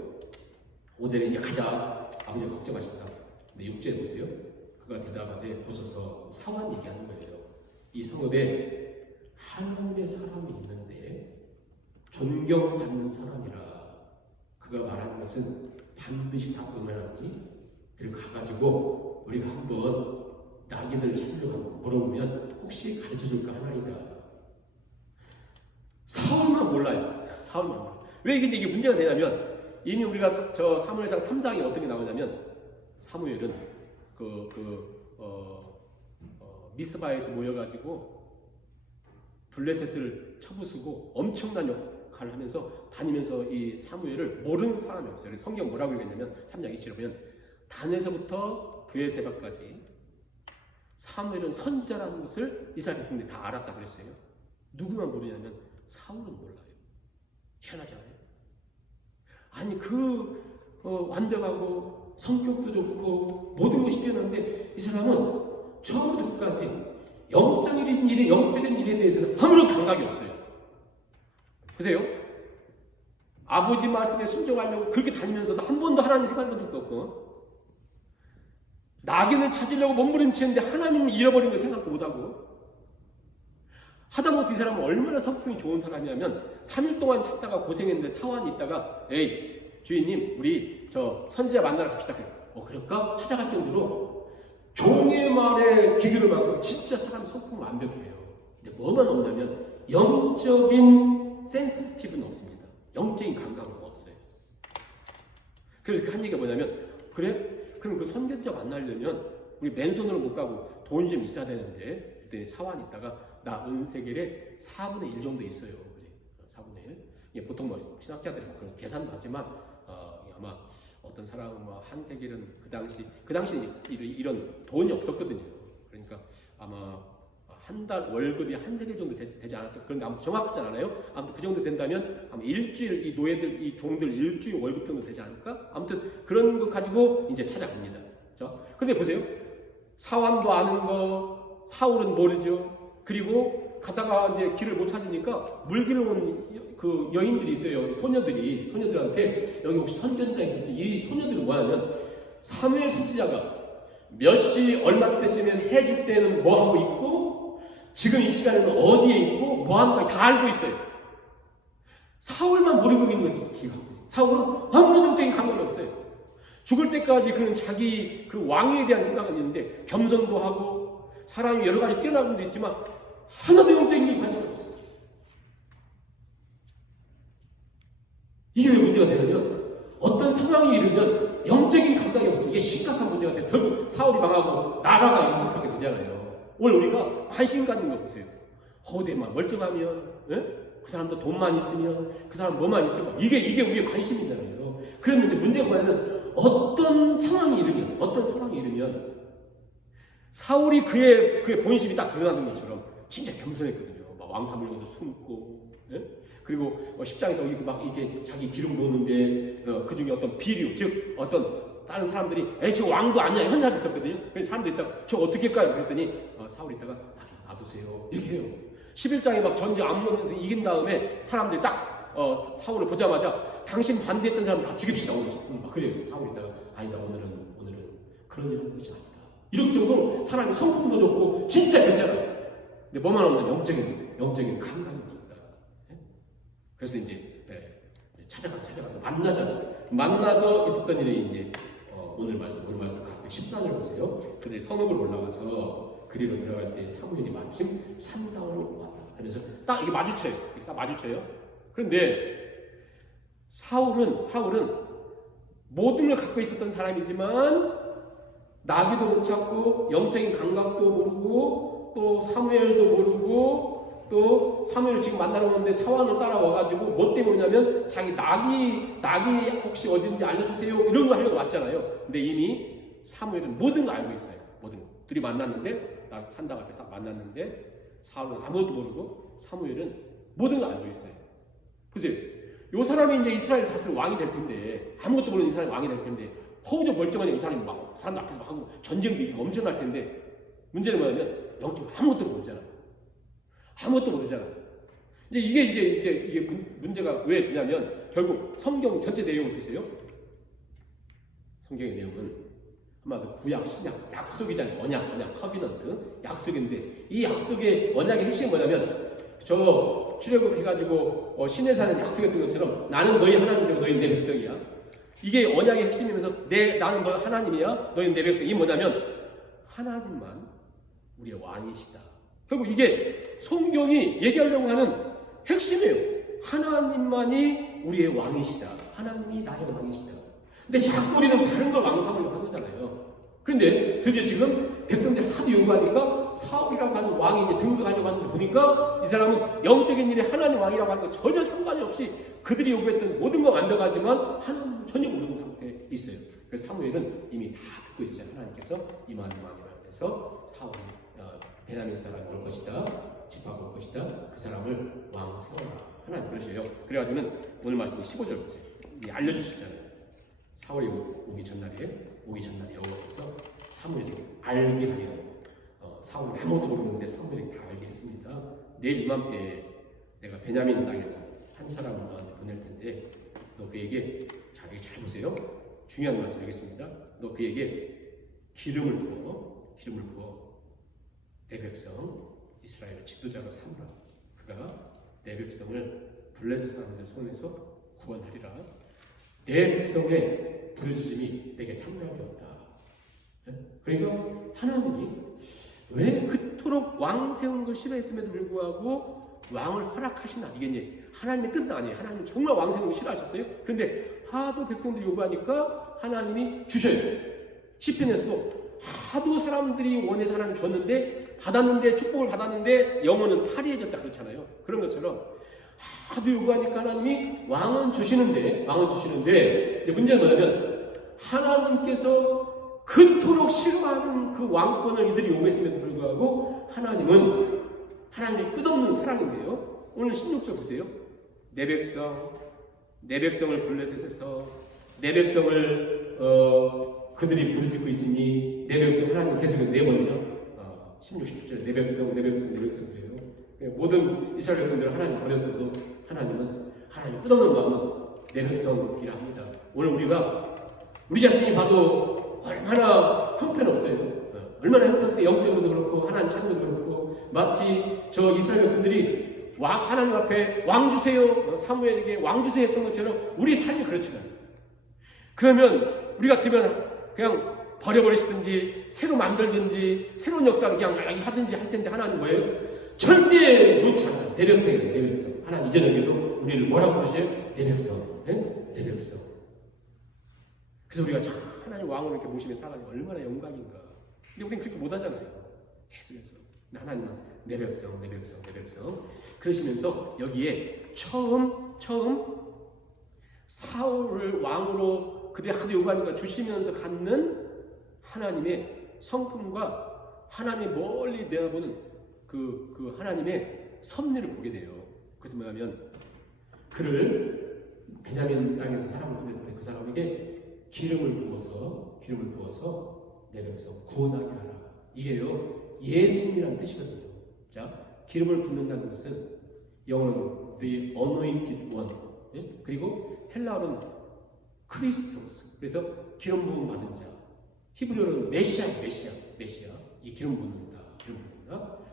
5절에 이제 가자. 아버지가 걱정하신다. 근데 6절에 보세요. 그가 대답하되 보소서 사환 얘기하는 거예요. 이 성읍에 하나님의 사람이 있는데 존경받는 사람이라 그가 말하는 것은 반드시 다 응하나니 그리고 가가지고 우리가 한번 나귀들을 찾으려고 한번 물어보면 혹시 가르쳐줄까 하나이다. 사울만 몰라요. 사울만 몰라요. 왜 이게 문제가 되냐면 이미 우리가 사무엘상 3장에 어떤 게 나오냐면 사무엘은 미스바에서 모여가지고 블레셋을 쳐부수고 엄청난 역할을 하면서 다니면서 이 사무엘을 모르는 사람이 없어요. 성경 뭐라고 얘기했냐면 3장 27절 보면 단에서부터 브에세바까지 사무엘은 선지자라는 것을 이스라엘 백성들이 다 알았다 그랬어요. 누구만 모르냐면 사울은 몰라요. 희한하지 않아요? 아니 완벽하고 성격도 좋고 모든 것이 뛰어난데 이 사람은 처음부터 끝까지 영적인 일에 대해서는 아무런 감각이 없어요. 보세요. 아버지 말씀에 순종하려고 그렇게 다니면서도 한 번도 하나님 생각한 적도 없고 나귀를 찾으려고 몸부림치는데 하나님을 잃어버린 걸 생각도 못하고 하다못해 이 사람은 얼마나 성품이 좋은 사람이냐면 3일 동안 찾다가 고생했는데 사환이 있다가 에이 주인님 우리 선지자 만나러 갑시다. 그럴까? 찾아갈 정도로 종의 말에 기교를 만큼 진짜 사람 성품 완벽해요. 근데 뭐만 없냐면 영적인 센시티브는 없습니다. 영적인 감각은 없어요. 그래서 그 한 얘기가 뭐냐면 그래? 그럼 그 선견자 만나려면 우리 맨손으로 못 가고 돈이 좀 있어야 되는데 그때 사환이 있다가 나 은세겔에 4분의 1 정도 있어요. 4분의 1. 보통 신학자들이 그런 계산도 하지만 아마 어떤 사람은 한 세겔은 그 당시 이런 돈이 없었거든요. 그러니까 아마 한 달 월급이 한 세겔 정도 되지 않았어요. 그런데 아무튼 정확하지 않아요. 아무튼 그 정도 된다면 아마 일주일 이 노예들 이 종들 일주일 월급 정도 되지 않을까? 아무튼 그런 거 가지고 이제 찾아갑니다. 그런데 보세요. 사환도 아는 거 사울은 모르죠. 그리고 가다가 이제 길을 못 찾으니까 물길을 오는 그 여인들이 있어요. 소녀들한테 여기 혹시 선견자 있을지 이 소녀들은 뭐냐면 사무엘 선지자가 몇 시 얼마 때쯤엔 해질 때는 뭐 하고 있고 지금 이 시간에는 어디에 있고 뭐 하는 거 다 알고 있어요. 사울만 모르고 있는 것을 기억하고 있어요. 사울은 아무런 영적인 감각이 없어요. 죽을 때까지 그는 자기 그 왕위에 대한 생각은 있는데 겸손도 하고 사람이 여러 가지 뛰어난 것도 있지만 하나도 영적인 게 관심이 없어요. 이게 왜 문제가 되냐면 어떤 상황이 이르면 영적인 감각이 없어요. 이게 심각한 문제가 돼서 결국 사울이 망하고 나라가 유복하게 되잖아요. 오늘 우리가 관심 갖는 거 보세요. 허대만 멀쩡하면, 그 사람도 돈만 있으면, 그 사람 뭐만 있으면, 이게 우리의 관심이잖아요. 그런데 이제 문제가 뭐냐면 어떤 상황이 이르면 사울이 그의 본심이 딱 드러나는 것처럼 진짜 겸손했거든요. 막 왕사물고도 숨고, 그리고 10장에서 이렇게 자기 기름 부었는데 그 중에 어떤 비류, 즉 어떤 다른 사람들이 저 왕도 아니야 이런 사람이 있었거든요. 그래서 사람들이 있다가 저 어떻게 할까요? 그랬더니 사울이 있다가 놔두세요 이렇게 해요. 11장에 막 전쟁 암몬에서 이긴 다음에 사람들이 딱 사울을 보자마자 당신 반대했던 사람 다 죽입시다 오늘. 그래요. 사울이 있다가 아니다 오늘은 그런 일 하는 것이 아니다. 이럴 정도로 사람이 성품도 좋고 진짜 괜찮아요. 근데 뭐만 하면 영적인 감각이 없습니다. 그래서 이제 찾아가서 만나서 있었던 일이 이제 오늘 말씀 각각 14절 보세요. 그들이 성읍을 올라가서 그리로 들어갈 때 사무엘이 마침 산다운을 왔다 하면서 딱 이게 마주쳐요. 이렇게 딱 마주쳐요. 그런데 사울은 모든 걸 갖고 있었던 사람이지만 나귀도 못 찾고 영적인 감각도 모르고 또 사무엘도 모르고 또 사무엘을 지금 만나러 오는데 사환을 따라와가지고 뭐 때문이냐면 자기 낙이 혹시 어딘지 알려주세요 이런 거 하려고 왔잖아요. 근데 이미 사무엘은 모든 거 알고 있어요. 모든 거. 둘이 만났는데 산당 앞에서 만났는데 사울은 아무것도 모르고 사무엘은 모든 거 알고 있어요. 보세요. 이 사람이 이제 이스라엘 다스릴 왕이 될 텐데 아무것도 모르는 이 사람이 왕이 될 텐데 허우적 멀쩡한 이 사람이 막 사람 앞에서 하고 전쟁도 이기고 엄청날 텐데 문제는 뭐냐면 영적으로 아무것도 모르잖아요. 아무것도 모르잖아요. 이게 문제가 왜 되냐면 결국 성경 전체 내용을 보세요. 성경의 내용은 아마도 구약, 신약, 약속이잖아요. 언약, 커비넌트, 약속인데 이 약속의 언약의 핵심이 뭐냐면 저 출애굽 해가지고 신에 사는 약속했던 것처럼 나는 너희 하나님이고 너희는 내 백성이야. 이게 언약의 핵심이면서 나는 너희 하나님이야. 너희는 내 백성. 이게 뭐냐면 하나님만 우리의 왕이시다. 결국 이게 성경이 얘기하려고 하는 핵심이에요. 하나님만이 우리의 왕이시다. 하나님이 나의 왕이시다. 근데 자꾸 우리는 다른 걸 왕삼으로 하잖아요. 그런데 드디어 지금 백성들이 하도 요구하니까 사울이라고 하는 왕이 이제 등극하려고 하는데 보니까 이 사람은 영적인 일에 하나님 왕이라고 하는 거 전혀 상관이 없이 그들이 요구했던 모든 거 완벽하지만 하나님은 전혀 모르는 상태에 있어요. 그래서 사무엘은 이미 다 듣고 있어요. 하나님께서 이만이라고 해서 사울이 베냐민 사람이 올 것이다. 집합 올 것이다. 그 사람을 왕으로 세워라. 하나님 그러셔요. 그래가지고는 오늘 말씀 15절 보세요. 알려주시잖아요. 사울이 오기 전날에 여호와께서 사무엘이 알게 하려 사울이 아무것도 모르는데 사무엘이 다 알게 했습니다. 내일 이맘때 내가 베냐민 땅에서 한 사람을 너한테 보낼 텐데 너 그에게 자기 잘 보세요. 중요한 말씀 여기있습니다. 너 그에게 기름을 부어 내 백성 이스라엘의 지도자로 삼으라. 그가 내 백성을 블레셋 사람들 손에서 구원하리라. 내 백성의 부르짖음이 내게 상관이 없다. 그러니까 하나님이 왜 그토록 왕 세우는 걸 싫어했음에도 불구하고 왕을 허락하시나? 이게 이제 하나님의 뜻은 아니에요. 하나님 정말 왕 세우는 거 싫어하셨어요. 그런데 하도 백성들이 요구하니까 하나님이 주셔요. 시편에서도 하도 사람들이 원해서 하나님 줬는데 축복을 받았는데 영혼은 파리해졌다 그렇잖아요. 그런 것처럼 하도 요구하니까 하나님이 왕은 주시는데 문제는 뭐냐면 하나님께서 그토록 싫어하는 그 왕권을 이들이 요구했음에도 불구하고 하나님은 하나님의 끝없는 사랑인데요. 오늘 16절 보세요. 내 백성을 블레셋에서 내 백성을 그들이 부르짖고 있으니 내 백성 하나님 계속 내버리냐 16, 17절 내 백성 그래요. 모든 이스라엘 백성들을 하나님 버렸어도 하나님은 끝없는 마음은 내 백성이라 합니다. 오늘 우리 자신이 봐도 얼마나 형편없어요. 얼마나 형편없어요. 영적으로도 그렇고 하나님 찾는 것도 그렇고 마치 저 이스라엘 백성들이 하나님 앞에 왕 주세요, 사무엘에게 왕 주세요 했던 것처럼 우리 삶이 그렇지 않아요. 그러면 우리 같으면 그냥 버려버리시든지 새로 만들든지 새로운 역사를 그냥 하든지 할 텐데 하나님 뭐예요? 절대 놓지 않아요. 내 백성이에요. 내 백성. 하나님 이전에도 우리를 뭐라고 부르세요? 내 백성. 네? 내 백성. 그래서 우리가 참 하나님 왕으로 이렇게 모시며 살아가니 얼마나 영광인가. 근데 우리는 그렇게 못하잖아요. 계속해서 하나님 내 백성, 내 백성, 내 백성. 그러시면서 여기에 처음 사울을 왕으로 그들이 하도 요구하니까 주시면서 갖는 하나님의 성품과 하나님의 멀리 내다보는 그 하나님의 섭리를 보게 돼요. 그래서 뭐냐면 그를 베냐민 땅에서 사람을 보냈는데 그 사람에게 기름을 부어서 내 백성 구원하게 하라. 이게요 예수님이라는 뜻이거든요. 자, 기름을 붓는다는 것은 영어는 the anointed one, 그리고 헬라어는 크리스토스. 그래서 기름 부음 받은 자. 히브리어는 메시아. 이 기름 붓는다.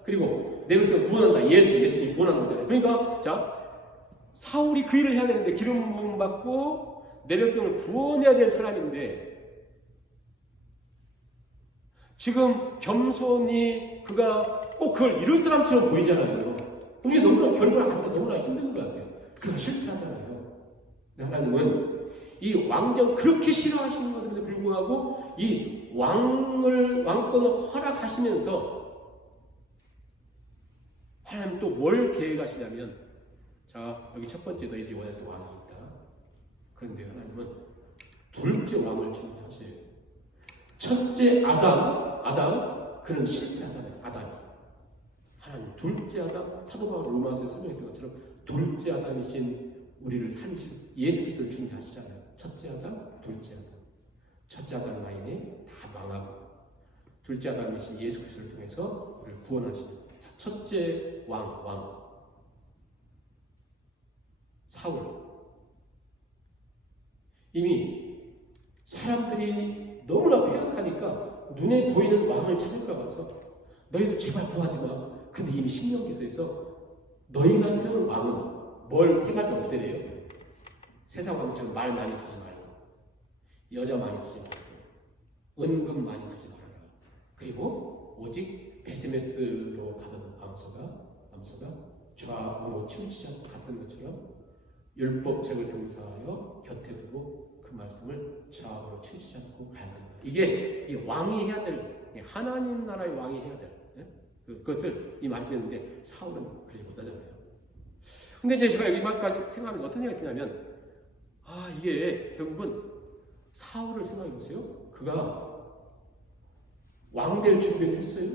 그리고 내 백성을 구원한다. 예수님 구원하는 거잖아요. 그러니까 자, 사울이 그 일을 해야 되는데 기름 부음 받고 내 백성을 구원해야 될 사람인데 지금 겸손히 그가 꼭 그걸 이룰 사람처럼 보이잖아요. 우리 너무나 결과를 아니까 너무나 힘든 것 같아요. 그가 실패하잖아요. 하나님은 이 왕정 그렇게 싫어하시는 것에도 불구하고 이 왕권을 허락하시면서 하나님 또 뭘 계획하시냐면 자, 여기 첫 번째 너희들이 원하는 왕이 있다. 그런데 하나님은 둘째 왕을 준비하세요. 첫째 아담 그는 실패하잖아요. 아담이. 하나님 둘째 아담, 사도 바울 로마서에 설명했던 것처럼 둘째 아담이신 우리를 살리신 예수 그리스도를 준비하시잖아요. 첫째 아담, 둘째 아담. 첫째 아담 라인에 다 망하고 둘째 아담이신 예수 그리스도를 통해서 우리를 구원하시는 첫째 왕 사울. 이미 사람들이 너무나 폐악하니까 눈에 보이는 왕을 찾을까 봐서 너희도 제발 구하지 마. 근데 이미 신명기서에서 너희가 세운 왕은 뭘 세 가지 없애래요. 세상 왕처럼 말 많이 두지 말고 여자 많이 두지 말고 은금 많이 두지 말아라. 그리고 오직 베스메스로 가던 암소가 좌우로 치우치지 않고 갔던 것처럼 율법책을 등사하여 곁에 두고 그 말씀을 좌우로 치우치지 않고 가야 된다. 이게 이 왕이 해야 될 하나님 나라의 왕이 해야 될 그것을 이 말씀했는데 사울은 그러지 못하잖아요. 근데 이제 제가 여기 말까지 생각하면서 어떤 생각이 드냐면 이게 결국은 사울을 생각해 보세요. 그가 왕 될 준비를 했어요?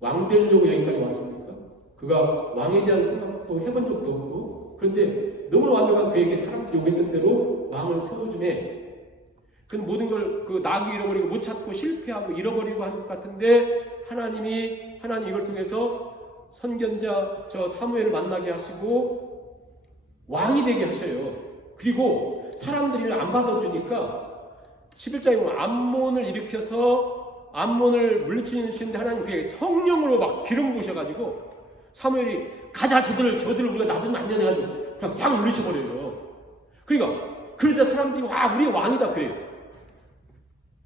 왕 되려고 여기까지 왔습니까? 그가 왕에 대한 생각도 해본 적도 없고 그런데 너무나 완벽한 그에게 사람들이 요구했던 대로 왕을 세워주네. 그 모든 걸 그 나도 잃어버리고 못 찾고 실패하고 잃어버리고 하는 것 같은데 하나님 이걸 통해서 선견자 저 사무엘을 만나게 하시고 왕이 되게 하셔요. 그리고 사람들이 안 받아주니까 11장에 보면 암몬을 일으켜서 암몬을 물리치시는데 하나님 그에게 성령으로 막 기름 부으셔가지고 사무엘이 가자 저들을 우리가 놔두면 안 되냐 해가지고 그냥 싹 물리쳐버려요. 그러니까 그러자 사람들이 와 우리 왕이다 그래요.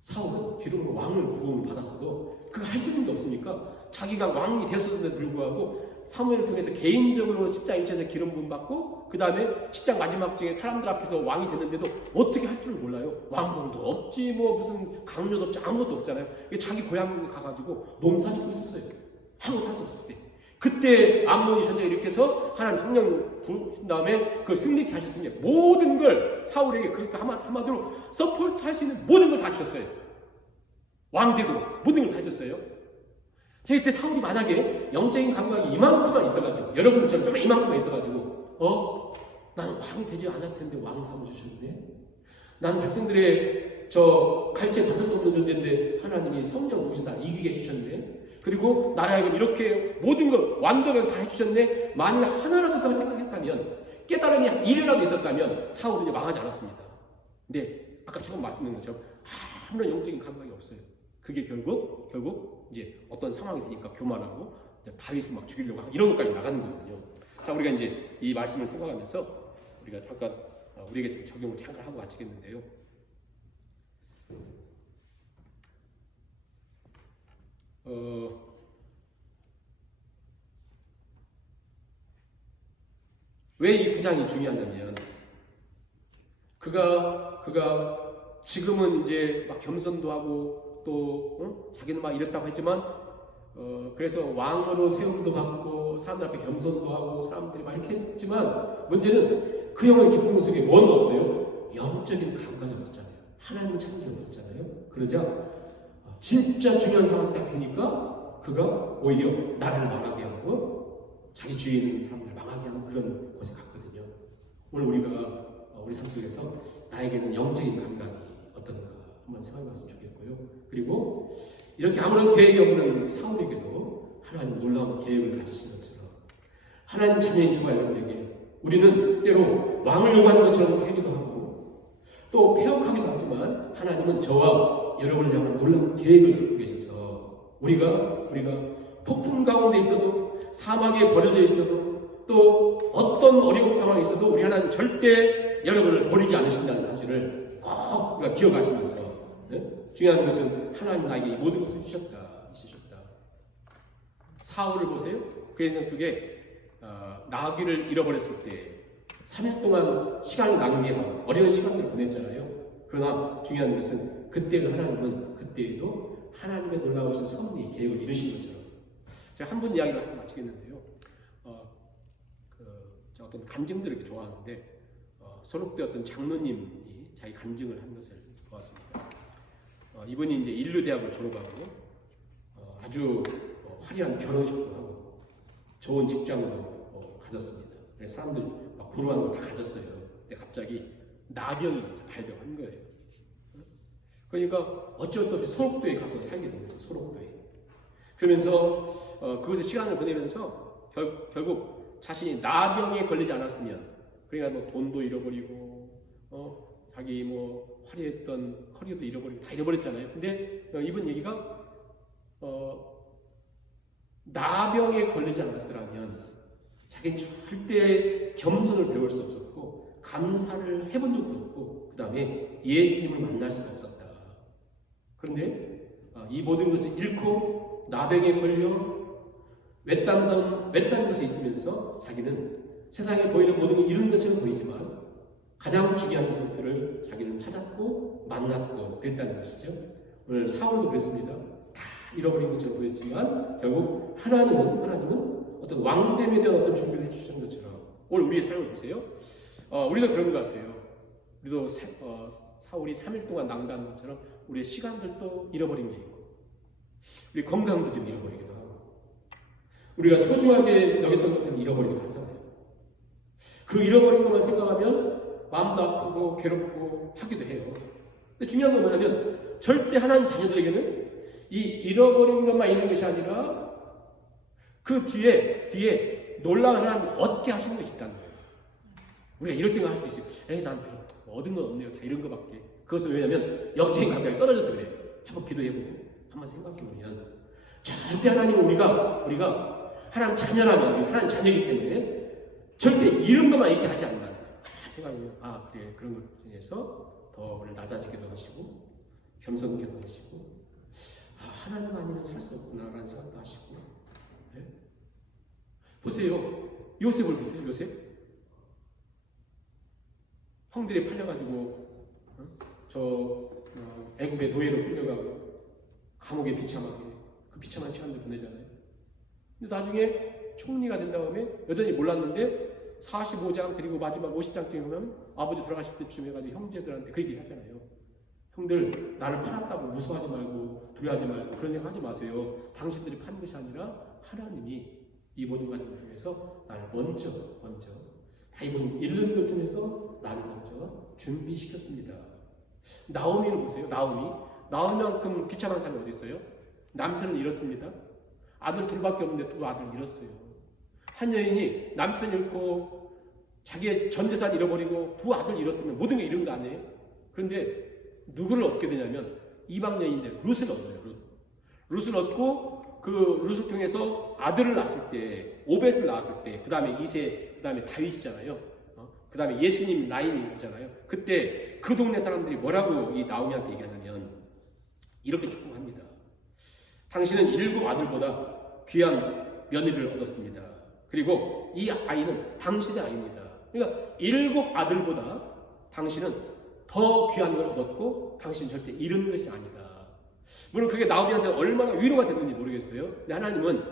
사울은 기름으로 왕을 부음을 받았어도 그걸 할 수 있는 게 없으니까 자기가 왕이 되었었는데도 불구하고 사무엘을 통해서 개인적으로 10장 1절에서 기름 부음 받고 그 다음에 10장 마지막 중에 사람들 앞에서 왕이 됐는데도 어떻게 할 줄 몰라요. 왕봉도 없지 뭐 무슨 강요도 없지 아무것도 없잖아요. 자기 고향에 가가지고 농사 짓고 있었어요. 아무것도 할 수 없을 때. 그때 암몬이 전쟁을 일으켜서 하나님 성령 부으신 다음에 그걸 승리케 하셨으니 모든 걸 사울에게 그러니까 한마디로 서포트 할 수 있는 모든 걸 다 주셨어요. 왕대도 모든 걸 다 해줬어요. 자, 이때 사울이 만약에 영적인 감각이 이만큼만 있어가지고 여러분들처럼 좀 이만큼만 있어가지고 나는 왕이 되지 않을 텐데 왕 삼아주셨네. 나는 백성들의 저 갈채 받을 수 없는 존재인데 하나님이 성령 부으신다 이기게 해주셨네. 그리고 나라에게 이렇게 모든 걸 완벽하게 다 해주셨네. 만일 하나라도 그가 생각했다면 깨달음이 일이라도 있었다면 사울은 망하지 않았습니다. 근데 아까 처음 말씀드린 것처럼 아무런 영적인 감각이 없어요. 그게 결국 이제 어떤 상황이 되니까 교만하고 다윗을 막 죽이려고 하고 이런 것까지 나가는 거거든요. 자, 우리가 이제 이 말씀을 생각하면서 우리가 잠깐 우리에게 좀 적용을 잠깐 하고 마치겠는데요. 왜 이 구장이 중요하냐면 그가 지금은 이제 막 겸손도 하고 또 자기는 막 이랬다고 했지만 그래서 왕으로 세움도 받고 사람들 앞에 겸손도 하고 사람들이 막 이렇게 했지만 문제는 그 영혼의 기쁨 속에 뭔가 없어요. 영적인 감각이 없었잖아요. 하나님 참견이 없었잖아요. 그러자 진짜 중요한 상황이 딱 되니까 그가 오히려 나를 망하게 하고 자기 주위에 있는 사람들을 망하게 하는 그런 곳에 갔거든요. 오늘 우리가 우리 삶 속에서 나에게는 영적인 감각이 어떤가 한번 생각해봤으면 좋겠고요. 그리고 이렇게 아무런 계획이 없는 사울에게도 하나님 놀라운 계획을 가지신 것처럼 하나님 자녀인 저와 여러분에게 우리는 때로 왕을 요구하는 것처럼 살기도 하고 또 폐역하기도 하지만 하나님은 저와 여러분을 향한 놀라운 계획을 갖고 계셔서 우리가 폭풍 가운데 있어도 사막에 버려져 있어도 또 어떤 어려운 상황이 있어도 우리 하나님 절대 여러분을 버리지 않으신다는 사실을 꼭 우리가 기억하시면서 중요한 것은 하나님 나에게 이 모든 것을 주셨다. 사울을 보세요. 그 인생 속에 나귀를 잃어버렸을 때 3일 동안 시간을 낭비하고 어려운 시간들을 보냈잖아요. 그러나 중요한 것은 그때도 하나님은 그때에도 하나님의 놀라우신 섭리 계획을 이루신 것처럼 제가 한 분 이야기를 하고 마치겠는데요. 제가 어떤 간증들을 이렇게 좋아하는데 소록대 어떤 장로님이 자기 간증을 한 것을 보았습니다. 이분이 이제 인류대학을 졸업하고 아주 화려한 결혼식도 하고 좋은 직장도 가졌습니다. 그래서 사람들 막 부러워한 거 다 가졌어요. 근데 갑자기 나병이 발병한 거예요. 그러니까 어쩔 수 없이 소록도에 가서 살게 된 거죠. 소록도에. 그러면서 그곳에 시간을 보내면서 결국 자신이 나병에 걸리지 않았으면 그러니까 뭐 돈도 잃어버리고 자기 뭐 화려했던 커리어도 잃어버리고 다 잃어버렸잖아요. 근데 이번 얘기가 나병에 걸리지 않았더라면 자기는 절대 겸손을 배울 수 없었고 감사를 해본 적도 없고 그 다음에 예수님을 만날 수가 없었다. 그런데 이 모든 것을 잃고 나병에 걸려 외딴 곳에 있으면서 자기는 세상에 보이는 모든 걸 이루는 것처럼 보이지만 가장 중요한 것들을 자기는 찾았고 만났고 그랬다는 것이죠. 오늘 사울도 그랬습니다. 다 잃어버린 것처럼 보였지만 결국 하나님은 어떤 왕됨에 대한 어떤 준비를 해주신 것처럼 오늘 우리의 삶을 보세요. 우리도 그런 것 같아요. 우리도 사울이 3일 동안 낭비한 것처럼 우리의 시간들도 잃어버린 게 있고 우리 건강도 좀 잃어버리기도 하고 우리가 소중하게 여겼던 것들은 잃어버리기도 하잖아요. 그 잃어버린 것만 생각하면 마음도 아프고 괴롭고 하기도 해요. 근데 중요한 건 뭐냐면 절대 하나님 자녀들에게는 이 잃어버린 것만 있는 것이 아니라 그 뒤에 놀라운 하나님 얻게 하시는 것이 있다는 거예요. 우리가 이런 생각할 수 있어요. 난 얻은 건 없네요. 다 이런 것밖에. 그것은 왜냐하면 영적인 감각이 떨어져서 그래요. 한번 기도해보고 한번 생각해보면 절대 하나님은 우리가 하나님 자녀라면 우리 하나님 자녀이기 때문에 절대 이런 것만 있게 하지 않는다. 생각하면 그래 그런 걸 통해서 더 우리를 낮아지기도 하시고 겸손하게도 하시고 하나님 아니면 살 수 없구나라는 생각도 하시고 네? 보세요. 요셉을 보세요. 요셉 형들이 팔려가지고 애굽의 노예로 끌려가고 감옥에 비참하게 그 비참한 시간들 보내잖아요. 근데 나중에 총리가 된 다음에 여전히 몰랐는데 45장 그리고 마지막 50장쯤에 보면 아버지 돌아가실 때쯤 해가지고 형제들한테 그 얘기 하잖아요. 형들 나를 팔았다고 무서워하지 말고 두려워하지 말고 그런 생각 하지 마세요. 당신들이 판 것이 아니라 하나님이 이 모든 과정을 통해서 나를 먼저 다 이번 잃는 걸 통해서 나를 먼저 준비시켰습니다. 나오미를 보세요. 나오미만큼 비참한 사람이 어디 있어요? 남편을 잃었습니다. 아들 둘밖에 없는데 두 아들을 잃었어요. 한 여인이 남편 잃고 자기의 전 재산 잃어버리고 두 아들 잃었으면 모든 게 잃은 거 아니에요? 그런데 누구를 얻게 되냐면 이방 여인인데 룻을 얻어요. 룻을 얻고 그 룻을 통해서 아들을 낳았을 때, 오벳을 낳았을 때, 그 다음에 이세, 그 다음에 다윗이잖아요. 그 다음에 예수님 라인이 있잖아요. 그때 그 동네 사람들이 뭐라고 이 나오미한테 얘기하냐면 이렇게 축복합니다. 당신은 7 아들보다 귀한 며느리를 얻었습니다. 그리고 이 아이는 당신의 아이입니다. 그러니까 7 아들보다 당신은 더 귀한 걸 얻었고 당신 절대 잃은 것이 아니다. 물론 그게 나오미한테 얼마나 위로가 됐는지 모르겠어요. 근데 하나님은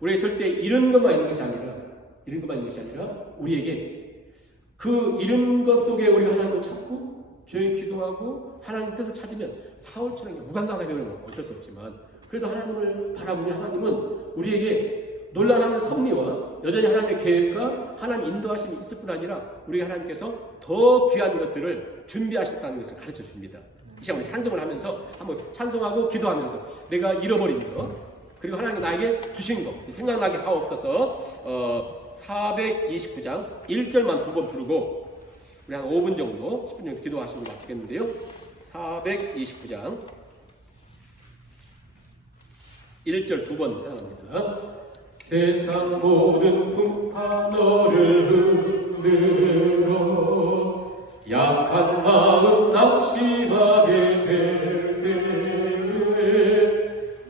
우리에게 절대 잃은 것만 있는 것이 아니라 우리에게 그 잃은 것 속에 우리가 하나님을 찾고 조용히 기도하고 하나님 뜻을 찾으면 사울처럼 무감각하게 되면 어쩔 수 없지만 그래도 하나님을 바라보면 하나님은 우리에게 놀라운 섭리와 여전히 하나님의 계획과 하나님 인도하심이 있을 뿐 아니라 우리 하나님께서 더 귀한 것들을 준비하셨다는 것을 가르쳐 줍니다. 이 시간 우리 찬송을 하면서 한번 찬송하고 기도하면서 내가 잃어버린 것 그리고 하나님 나에게 주신 것 생각나게 하옵소서. 429장 1절만 2번 부르고 우리 한 5분 정도 10분 정도 기도하시고 마치겠는데요. 429장 1절 2번 찬양합니다. 세상 모든 풍파 너를 흔들어 약한 마음 낙심하게 될 때에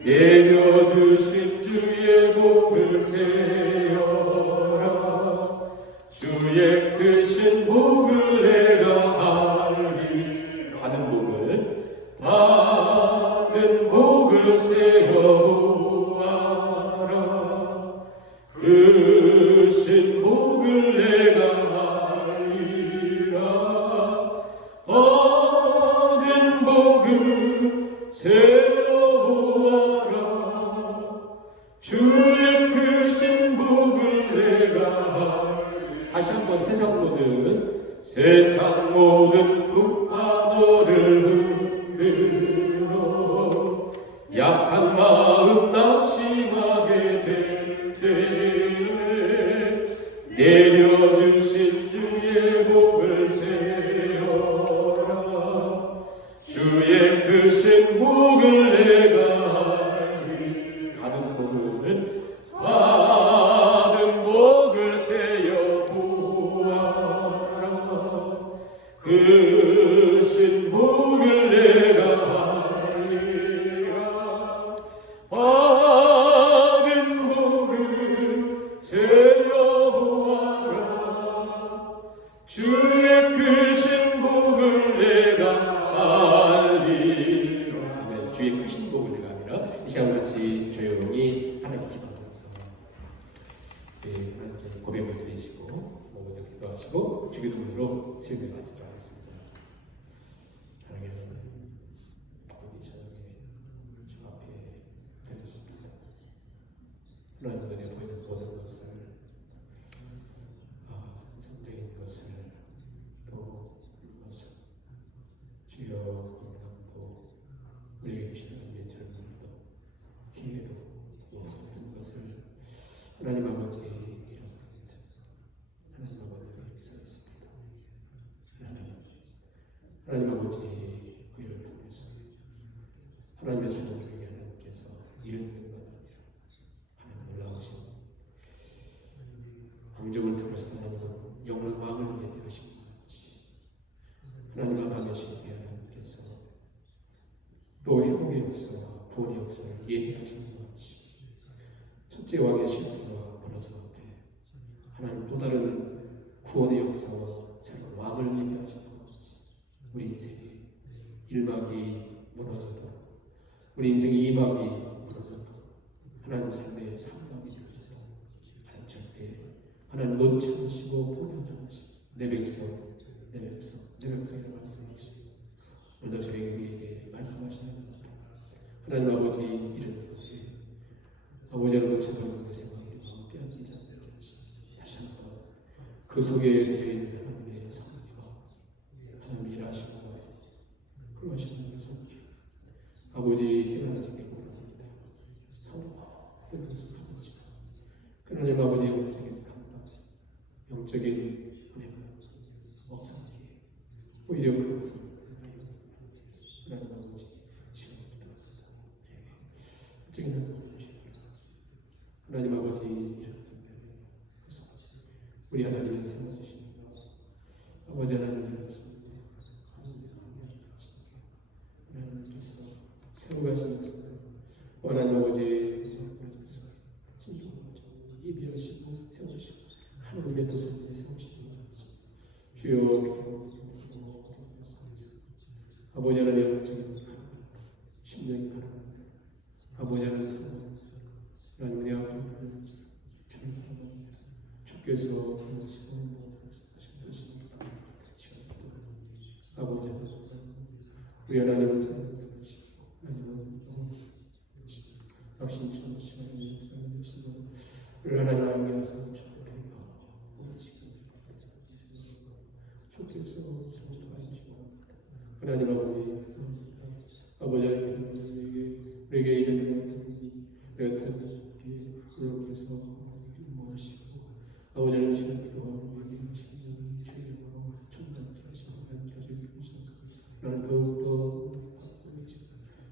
내려주신 주의 복을 세어라 주의 크신 복을 내가 알리 받은 복을 세어보아라 크신 복을 내가 알리라 받은 복을 세어보아라 주의 크신 복을 내가 알리라 다시 한번 세상 모든 풍파 너를 흔들어 약한 마음 낙심하게 될 때에 내려주신 주의 복을 세어라 주의 크신 복을 내가 알리 받은 복을 세어보아라 크신 복을 내가 알리라 받은 복을 세어보아라 주의 크신 복을 내가 알리라 네, 주의 크신 복을 내가 알리라 이 시간 같이 조용히 하나님께 기도하면서 하나님께 고백을 드리시고 모두 기도하시고 주기도문으로 세례를 마치도록 하겠습니다. 하나님 우리 저녁에 주 앞에 드렸습니다. 하나님 눈에 보이는 모든 것을 성적인 것을 또 것을 주여 인간도 우리에게 주시는 예처럼 기회도 모든 것을 하나님 아버지 하나님 아버지 그를 통해서 하나님의 자녀들에게 하나님께서 이른 것만 아니라 하나님 놀라우신 왕정을 통해서 하나님은 영을 왕을 예비하신 것 같이 하나님과 강하시게 하나님께서 또 회복의 역사와 구원의 역사를 예비하신 것 같이 첫째 왕의 실패와 무너짐 앞에 하나님 또 다른 구원의 역사와 새로운 왕을 예비하신 것 같이 우리 인생에 1막이 무너져도 우리 인생의 2막이 무너져도 하나님 삶의 3막이 무너져도 하나님 절대 하나님 놓지 않으시고 포기하지 않으시고 내 백성이라고 말씀하시고 오늘도 저희에게 말씀하시는 것 하나님 아버지 이런 것에 아버지를 놓쳐버리는 것에 마음이 빼앗기지 않게 하시고 다시 한번 그 속에 되어있는 하나님의 성령과 하나님 일하시고 그러하시는 것을 아버지 깨달아지게 원합니다. 성령과 그것을 가져가시고 하나님 아버지 영적인 감당 영적인 은혜가 없었기에 오히려 그것을 하나님 아버지 지금부터 저기 하나님 아버지 우리 하나님의 세워주신 아버지 하나님께서 새로 가시면서 하나님 아버지 예비하시고 세우시고 하나님의 도성에 세우시고 주여 아버지 하나님 심령이 가라 아버지 하나님 하나님 은혜 앞에 주께서 아버지 우리 하나님 당신처럼 시간을 역사하시고 우리 하나님 안에서 주께서 하나님 아버지 아버지 우리에게 이제는 내가 그렇게서 모시고 아버지 하나님 시간 기도하고 나는 더욱더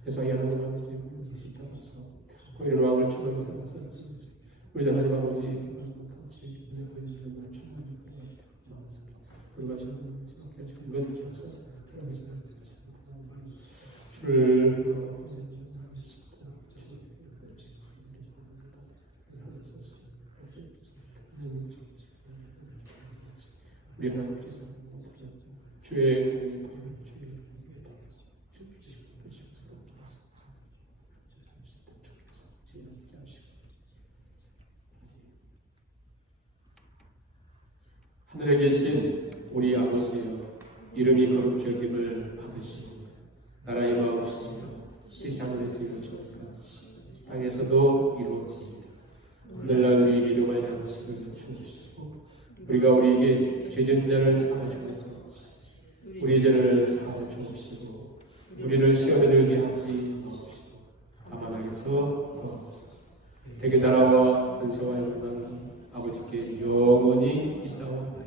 세상에 하나님 아버지 우리는 마음을 주관해서 살았습니다. 우리 하나님 아버지 우리 하나님께서 주의 하늘에 계신 우리 아버지여 이름이 거룩하기를 받으시고 나라의 마옵시며 이 하늘에서 이루어지고 땅에서도 이루어집니다. 오늘날 우리에게 일용할 양식을 주시고 우리가 우리에게 죄진 자를 사하주고 우리 죄를 사하주옵시고 우리를 시험에 들게 하지 마옵시고 다만 악에서 구하옵소서. 대개 나라와 권세와 영광은 아버지께 영원히 있사옵나이다.